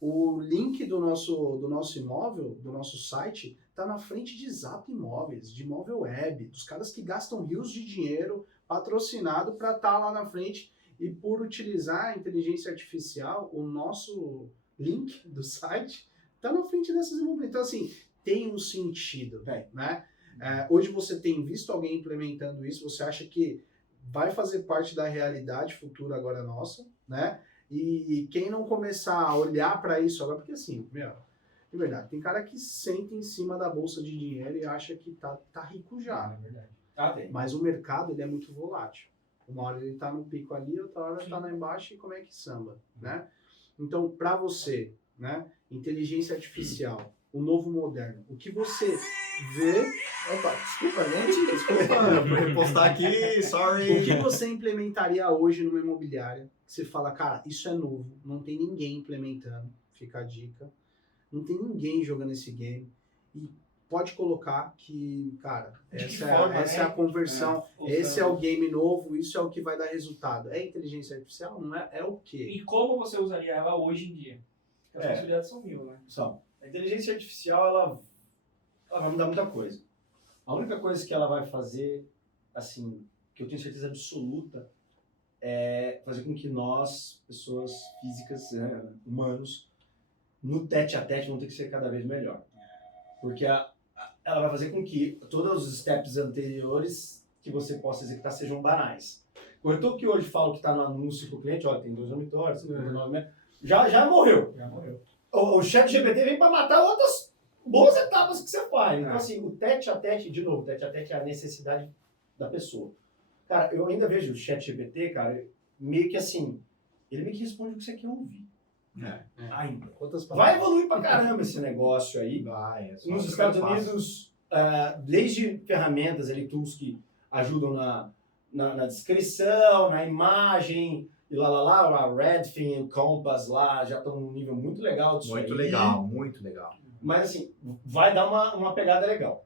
O link do nosso imóvel, do nosso site, tá na frente de Zap Imóveis, de imóvel web, dos caras que gastam rios de dinheiro patrocinado para estar lá na frente. E por utilizar a inteligência artificial, o nosso link do site tá na frente dessas imóveis. Então, assim, tem um sentido, né? Hoje você tem visto alguém implementando isso, você acha que vai fazer parte da realidade futura agora nossa, né? E quem não começar a olhar para isso agora, porque assim, meu, de verdade, tem cara que senta em cima da bolsa de dinheiro e acha que tá rico já. É verdade. Ah, tem. Mas o mercado, ele é muito volátil. Uma hora ele tá no pico ali, outra hora ele tá lá embaixo e como é que samba, né? Então, para você, né, inteligência artificial, o novo moderno, o que você ver Opa, desculpa, gente. Desculpa por repostar aqui. Sorry. o que você implementaria hoje numa imobiliária. Você fala, cara, isso é novo, não tem ninguém implementando, fica a dica. Não tem ninguém jogando esse game. E pode colocar que, cara, De que essa forma, é a né? conversão, esse é o game novo, isso é o que vai dar resultado. É inteligência artificial? Não é? É o quê? E como você usaria ela hoje em dia? As É. possibilidades são mil, né? Pessoal, a inteligência artificial, ela vai mudar muita coisa. A única coisa que ela vai fazer, assim, que eu tenho certeza absoluta, é fazer com que nós, pessoas físicas, né, humanos, no tete-a-tete vão ter que ser cada vez melhor. Porque ela vai fazer com que todos os steps anteriores que você possa executar sejam banais. O corretor que hoje fala que está no anúncio para o cliente, olha, tem 2 dormitórios, 59 metros, já morreu. Já morreu. O chat GPT vem para matar outras boas etapas que você faz. Então, É. assim, o tete-a-tete, de novo, tete-a-tete é a necessidade da pessoa. Cara, eu ainda vejo o chat GPT, cara, meio que assim, ele meio que responde o que você quer ouvir. Ainda. Outras Vai palavras. evoluir pra caramba esse negócio aí. Vai, é só Nos o Estados primeiro passo. Unidos, desde ferramentas ali, tools que ajudam na descrição, na imagem, e a Redfin, o Compass lá, já estão num nível muito legal disso Muito aí. legal, muito legal. Mas assim, vai dar uma pegada legal.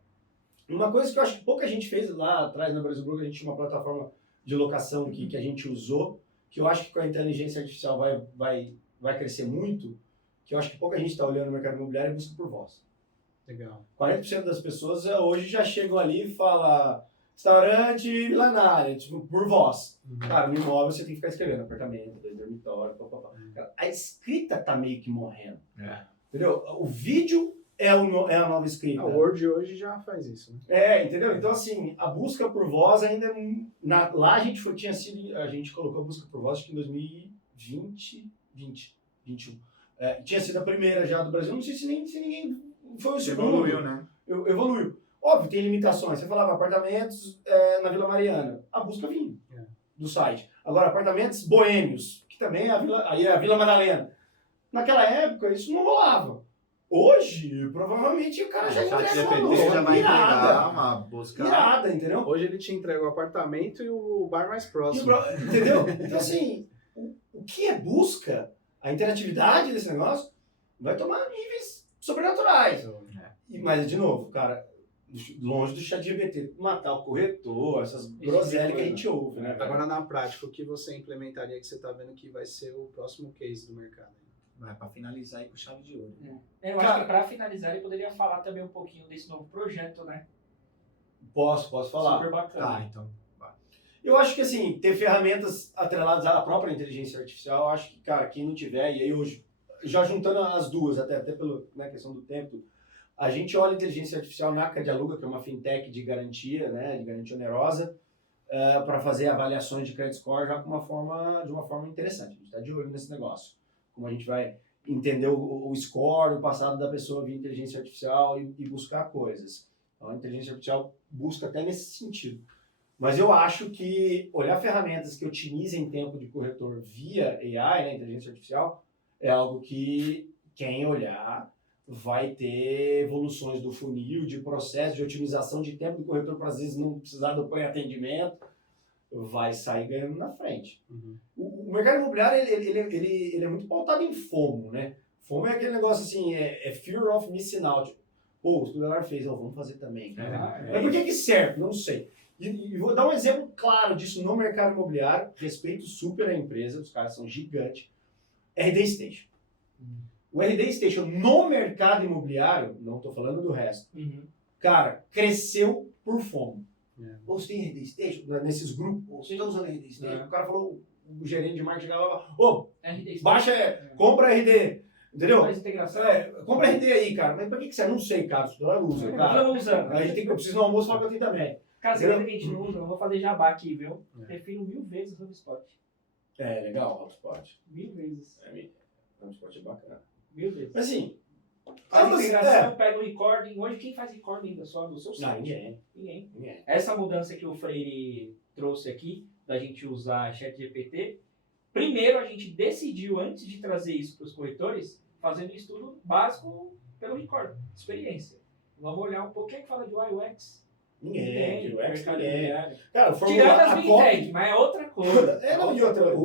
Uma coisa que eu acho que pouca gente fez lá atrás no Brasil Broker, a gente tinha uma plataforma de locação que a gente usou, que eu acho que com a inteligência artificial vai crescer muito, que eu acho que pouca gente está olhando no mercado imobiliário e busca por voz. Legal. 40% das pessoas hoje já chegam ali e falam restaurante milenário, tipo, por voz. Cara, no imóvel você tem que ficar escrevendo apartamento, 2 dormitórios, papapá. Cara, a escrita tá meio que morrendo. Entendeu? O vídeo é a nova escrita. A Word hoje já faz isso, né? Entendeu? Então, assim, a busca por voz ainda. Lá a gente a gente colocou a busca por voz acho que em 2020, 21. Tinha sido a primeira já do Brasil. Não sei se ninguém foi o Você segundo. evoluiu, né? Evoluiu. Óbvio, tem limitações. Você falava apartamentos na Vila Mariana. A busca vinha do site. Agora, apartamentos boêmios, que também é a Vila Madalena. Naquela época, isso não rolava. Hoje, provavelmente, o cara já O chat entrega uma GPT já vai entregar irada. uma busca. Irada, entendeu? Hoje ele te entrega o apartamento e o bar mais próximo. Entendeu? Então, assim, o que é busca, a interatividade desse negócio, vai tomar níveis sobrenaturais. Mas, de novo, cara, longe do chat GPT matar o corretor, essas groselhas que a gente ouve, né? Agora, na prática, o que você implementaria que você está vendo que vai ser o próximo case do mercado? Vai pra finalizar aí com chave de ouro. Eu Cara, acho que para finalizar ele poderia falar também um pouquinho desse novo projeto, né? Posso falar. Super bacana. Tá, então. Eu acho que, assim, ter ferramentas atreladas à própria inteligência artificial, eu acho que, cara, quem não tiver, e aí hoje, já juntando as duas, até pela questão do tempo, a gente olha a inteligência artificial na Cadialuga, que é uma fintech de garantia, né, de garantia onerosa, para fazer avaliações de credit score já de uma forma interessante. A gente está de olho nesse negócio. Como a gente vai entender o score, o passado da pessoa via inteligência artificial e buscar coisas. Então, a inteligência artificial busca até nesse sentido. Mas eu acho que olhar ferramentas que otimizem tempo de corretor via AI, né, inteligência artificial, é algo que quem olhar vai ter evoluções do funil, de processo de otimização de tempo do corretor para às vezes não precisar do pré-atendimento, vai sair ganhando na frente. O mercado imobiliário ele é muito pautado em FOMO, né? FOMO é aquele negócio assim, é fear of missing out. Pô, o Tudelar fez, vamos fazer também. Mas por que serve? Não sei. E vou dar um exemplo claro disso no mercado imobiliário. Respeito super a empresa, os caras são gigantes. RD Station. O RD Station no mercado imobiliário, não estou falando do resto, cara, cresceu por fome. Ou você tem RD Station? Nesses grupos, você está usando RD Station? O cara falou, o gerente de marketing lá, baixa, compra RD. Entendeu? Faz integração. Compra RD aí, cara. Mas pra que você não sei, cara? Isso não usa, cara. Eu não usando. Eu preciso no almoço falar que eu tenho também. Cara, você lembra que a gente não usa? Eu vou fazer jabá aqui, viu? Prefiro 1000 vezes o HubSpot. Legal, o HubSpot. 1000 vezes. O HubSpot é bacana. 1000 vezes. Mas assim, Faz integração, pega o recording. Hoje quem faz recording ainda só do seu site? Ninguém. Essa mudança que o Freire trouxe aqui, da gente usar ChatGPT, primeiro a gente decidiu, antes de trazer isso para os corretores, fazendo um estudo básico pelo recording, experiência. Vamos olhar um pouco. Quem é que fala de UI UX? Ninguém, o X mercado ninguém. imobiliário. Cara, o Tirando formulário, as a Big copy... Tech, mas é outra coisa. E outra,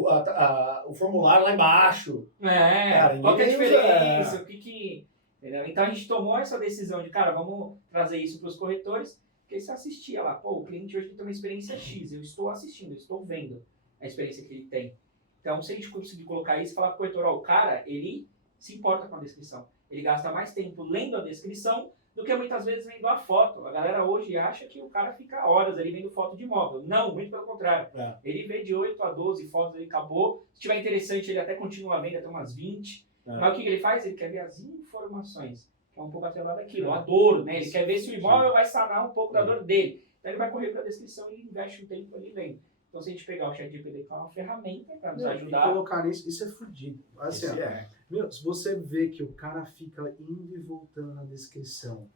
o formulário lá embaixo. Cara, Qual que é a ninguém usa- diferença? O que... Entendeu? Então a gente tomou essa decisão de, cara, vamos trazer isso para os corretores, porque você assistia lá, pô, o cliente hoje tem uma experiência X, eu estou assistindo, eu estou vendo a experiência que ele tem. Então, se a gente conseguir colocar isso e falar para o corretor, ó, o cara, ele se importa com a descrição. Ele gasta mais tempo lendo a descrição do que muitas vezes vendo a foto. A galera hoje acha que o cara fica horas ali vendo foto de imóvel. Não, muito pelo contrário. É. Ele vê de 8 a 12 fotos, ele acabou. Se tiver interessante, ele até continua vendo até umas 20. É. Mas o que ele faz? Ele quer ver as informações, que é um pouco atrelado daquilo, a dor, né? Ele quer ver se o imóvel vai sanar um pouco da dor dele. Então ele vai correr para a descrição e investe um tempo ali lendo. Então se a gente pegar o ChatGPT, que é uma ferramenta para nos E ajudar. colocar nisso, isso é fudido. Assim, Esse ó, é. meu, se você vê que o cara fica indo e voltando na descrição,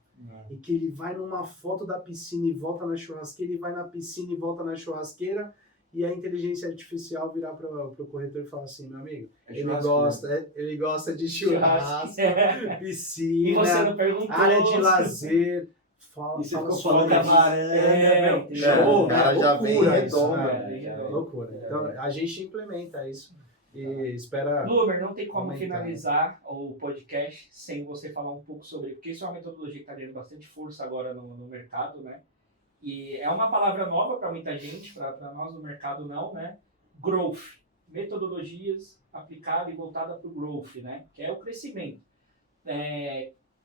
e que ele vai numa foto da piscina e volta na churrasqueira, e vai na piscina e volta na churrasqueira, e a inteligência artificial virar pro corretor e falar assim, meu amigo, ele gosta de churrasco, E piscina, você não perguntou. área de lazer, fala E você ficou sobre falando da isso. varanda, entendeu? Show, o cara né? já vem Loucura isso, redondo. né? É. Loucura. Então, a gente implementa isso e espera... Lumer, não tem como Aumentar. finalizar o podcast sem você falar um pouco sobre, porque isso é uma metodologia que está ganhando bastante força agora no mercado, né? E é uma palavra nova para muita gente, para nós do mercado não, né? Growth. Metodologias aplicadas e voltadas para o growth, né? Que é o crescimento.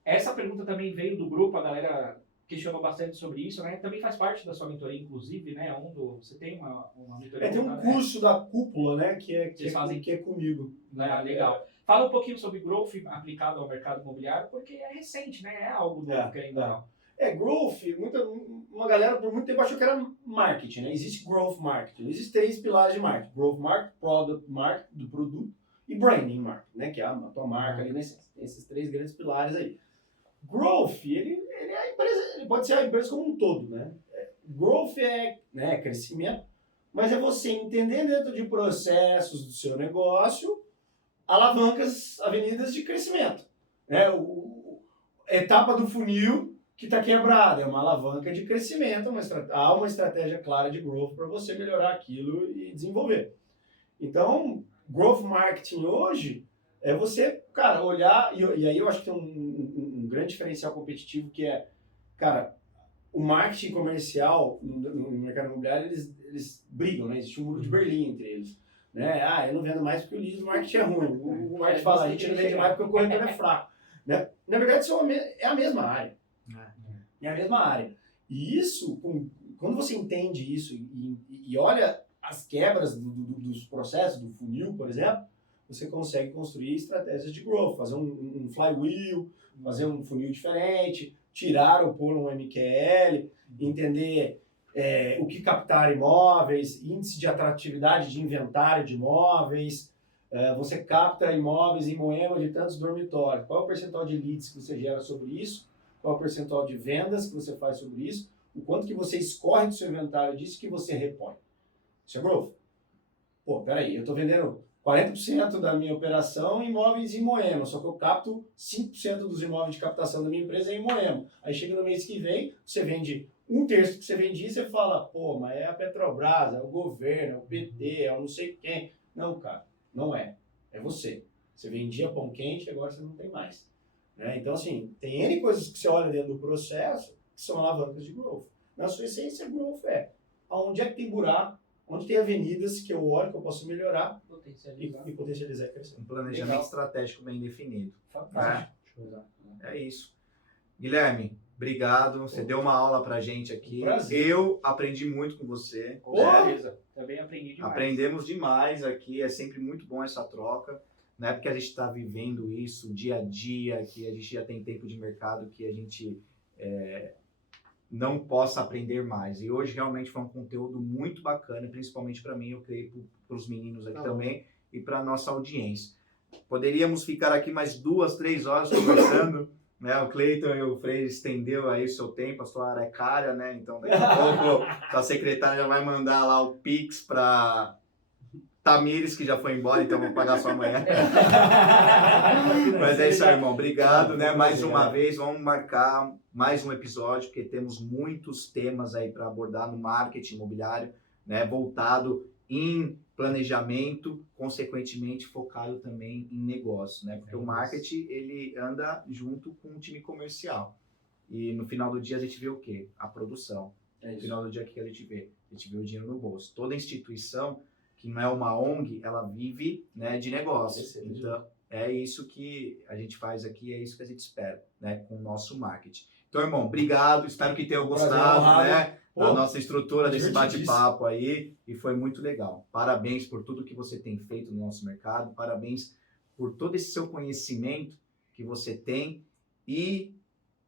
Essa pergunta também veio do grupo, a galera questionou bastante sobre isso, né? Também faz parte da sua mentoria, inclusive, né? Você tem uma mentoria. Tem um voltada, curso da cúpula, né? Vocês fazem- que é comigo. né? Legal. Fala um pouquinho sobre growth aplicado ao mercado imobiliário, porque é recente, né? É algo novo, querendo ou não. Growth, uma galera por muito tempo achou que era marketing, né? Existe growth marketing. Existem 3 pilares de marketing. Growth marketing, product marketing, do produto, e branding marketing, né? Que é a tua marca ali, né? Tem esses 3 grandes pilares aí. Growth, ele é a empresa, ele pode ser a empresa como um todo, né? Growth é, né, crescimento, mas é você entender dentro de processos do seu negócio alavancas, avenidas de crescimento. Né? A etapa do funil que está quebrada é uma alavanca de crescimento, há uma estratégia clara de growth para você melhorar aquilo e desenvolver. Então, growth marketing hoje é você, cara, olhar, e aí eu acho que tem um grande diferencial competitivo que é, cara, o marketing comercial no mercado imobiliário, eles brigam, né? Existe um muro de Berlim entre eles. Né? Eu não vendo mais porque o lead do marketing é ruim. O marketing fala, a gente não vende mais porque o corretor é fraco. Né? Na verdade, isso é a mesma área. É a mesma área. E isso, quando você entende isso e olha as quebras dos processos, do funil, por exemplo, você consegue construir estratégias de growth, fazer um flywheel, fazer um funil diferente, tirar ou pôr um MQL, entender o que captar imóveis, índice de atratividade de inventário de imóveis, você capta imóveis em Moema de tantos dormitórios, qual é o percentual de leads que você gera sobre isso, qual é o percentual de vendas que você faz sobre isso, o quanto que você escorre do seu inventário disso que você repõe. Isso é growth. Pô, peraí, eu estou vendendo 40% da minha operação em imóveis em Moema, só que eu capto 5% dos imóveis de captação da minha empresa em Moema. Aí chega no mês que vem, você vende 1/3 que você vendia e você fala, pô, mas é a Petrobras, é o governo, é o PT, é o não sei quem. Não, cara, não é. É você. Você vendia pão quente e agora você não tem mais. Né? Então, assim, tem N coisas que você olha dentro do processo que são alavancas de growth. Na sua essência, growth aonde é que tem buraco, onde tem avenidas que eu olho, que eu posso melhorar e potencializar e crescer. Um planejamento Legal. estratégico bem definido. Fantástico. É isso. Guilherme, obrigado. Você deu uma aula pra gente aqui. Prazer. Eu aprendi muito com você. Com né? certeza. Também aprendi demais. Aprendemos demais aqui. É sempre muito bom essa troca. Não é porque a gente está vivendo isso dia a dia, que a gente já tem tempo de mercado, que a gente não possa aprender mais. E hoje realmente foi um conteúdo muito bacana, principalmente para mim, eu creio para os meninos aqui também, e para a nossa audiência. Poderíamos ficar aqui mais 2, 3 horas conversando, né? O Cleiton e o Freire estendeu aí o seu tempo, a sua área é cara, né? Então daqui a pouco a secretária já vai mandar lá o Pix para Tamires, que já foi embora, então vou pagar só amanhã. Mas é isso aí, irmão. Obrigado, né? Mais uma vez, vamos marcar mais um episódio, porque temos muitos temas aí para abordar no marketing imobiliário, né? Voltado em planejamento, consequentemente focado também em negócio, né? Porque o marketing, ele anda junto com o time comercial. E no final do dia a gente vê o quê? A produção. No final do dia, o que a gente vê? A gente vê o dinheiro no bolso. Toda instituição que não é uma ONG, ela vive, né, de negócio. Então, é isso que a gente faz aqui, é isso que a gente espera, né, com o nosso marketing. Então, irmão, obrigado. Espero que tenham gostado, né, da nossa estrutura desse bate-papo aí. E foi muito legal. Parabéns por tudo que você tem feito no nosso mercado. Parabéns por todo esse seu conhecimento que você tem e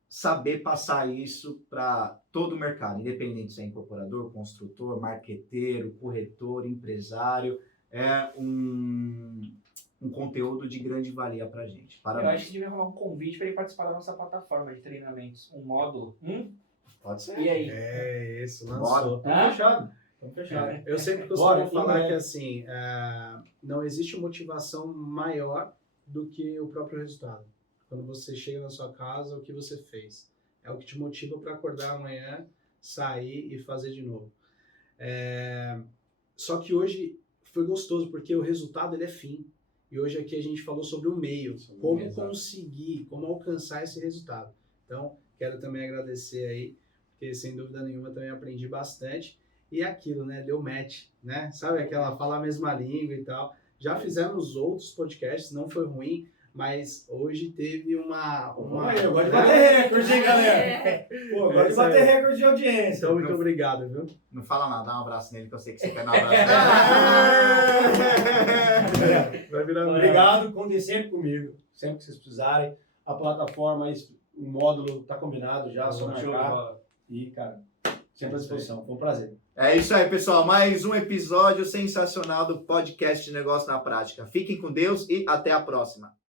saber passar isso para todo o mercado, independente se é incorporador, construtor, marqueteiro, corretor, empresário, é um conteúdo de grande valia para a gente. Parabéns. Eu acho que devia rolar um convite para ele participar da nossa plataforma de treinamentos, um módulo. Pode ser. E aí? É, isso, Bora. lançou. Estamos fechados. Eu sempre costumo falar que assim, não existe motivação maior do que o próprio resultado. Quando você chega na sua casa, o que você fez. É o que te motiva para acordar amanhã, sair e fazer de novo. Só que hoje foi gostoso, porque o resultado ele é fim. E hoje aqui a gente falou sobre o meio, como conseguir, como alcançar esse resultado. Então, quero também agradecer aí, porque sem dúvida nenhuma também aprendi bastante. E é aquilo, né? Deu match, né? Sabe aquela fala a mesma língua e tal. Já fizemos outros podcasts, não foi ruim. Mas hoje teve uma... Eu gosto de bater recorde, hein, galera? Pô, gosto de bater recorde de audiência. Então, muito obrigado, viu? Não fala nada, dá um abraço nele, que eu sei que você quer dar um abraço nele. Vai virar Obrigado, contem sempre comigo, sempre que vocês precisarem. A plataforma, o módulo tá combinado já, só marcar. E, cara, sempre à disposição. Foi um prazer. É isso aí, pessoal. Mais um episódio sensacional do podcast de Negócio na Prática. Fiquem com Deus e até a próxima.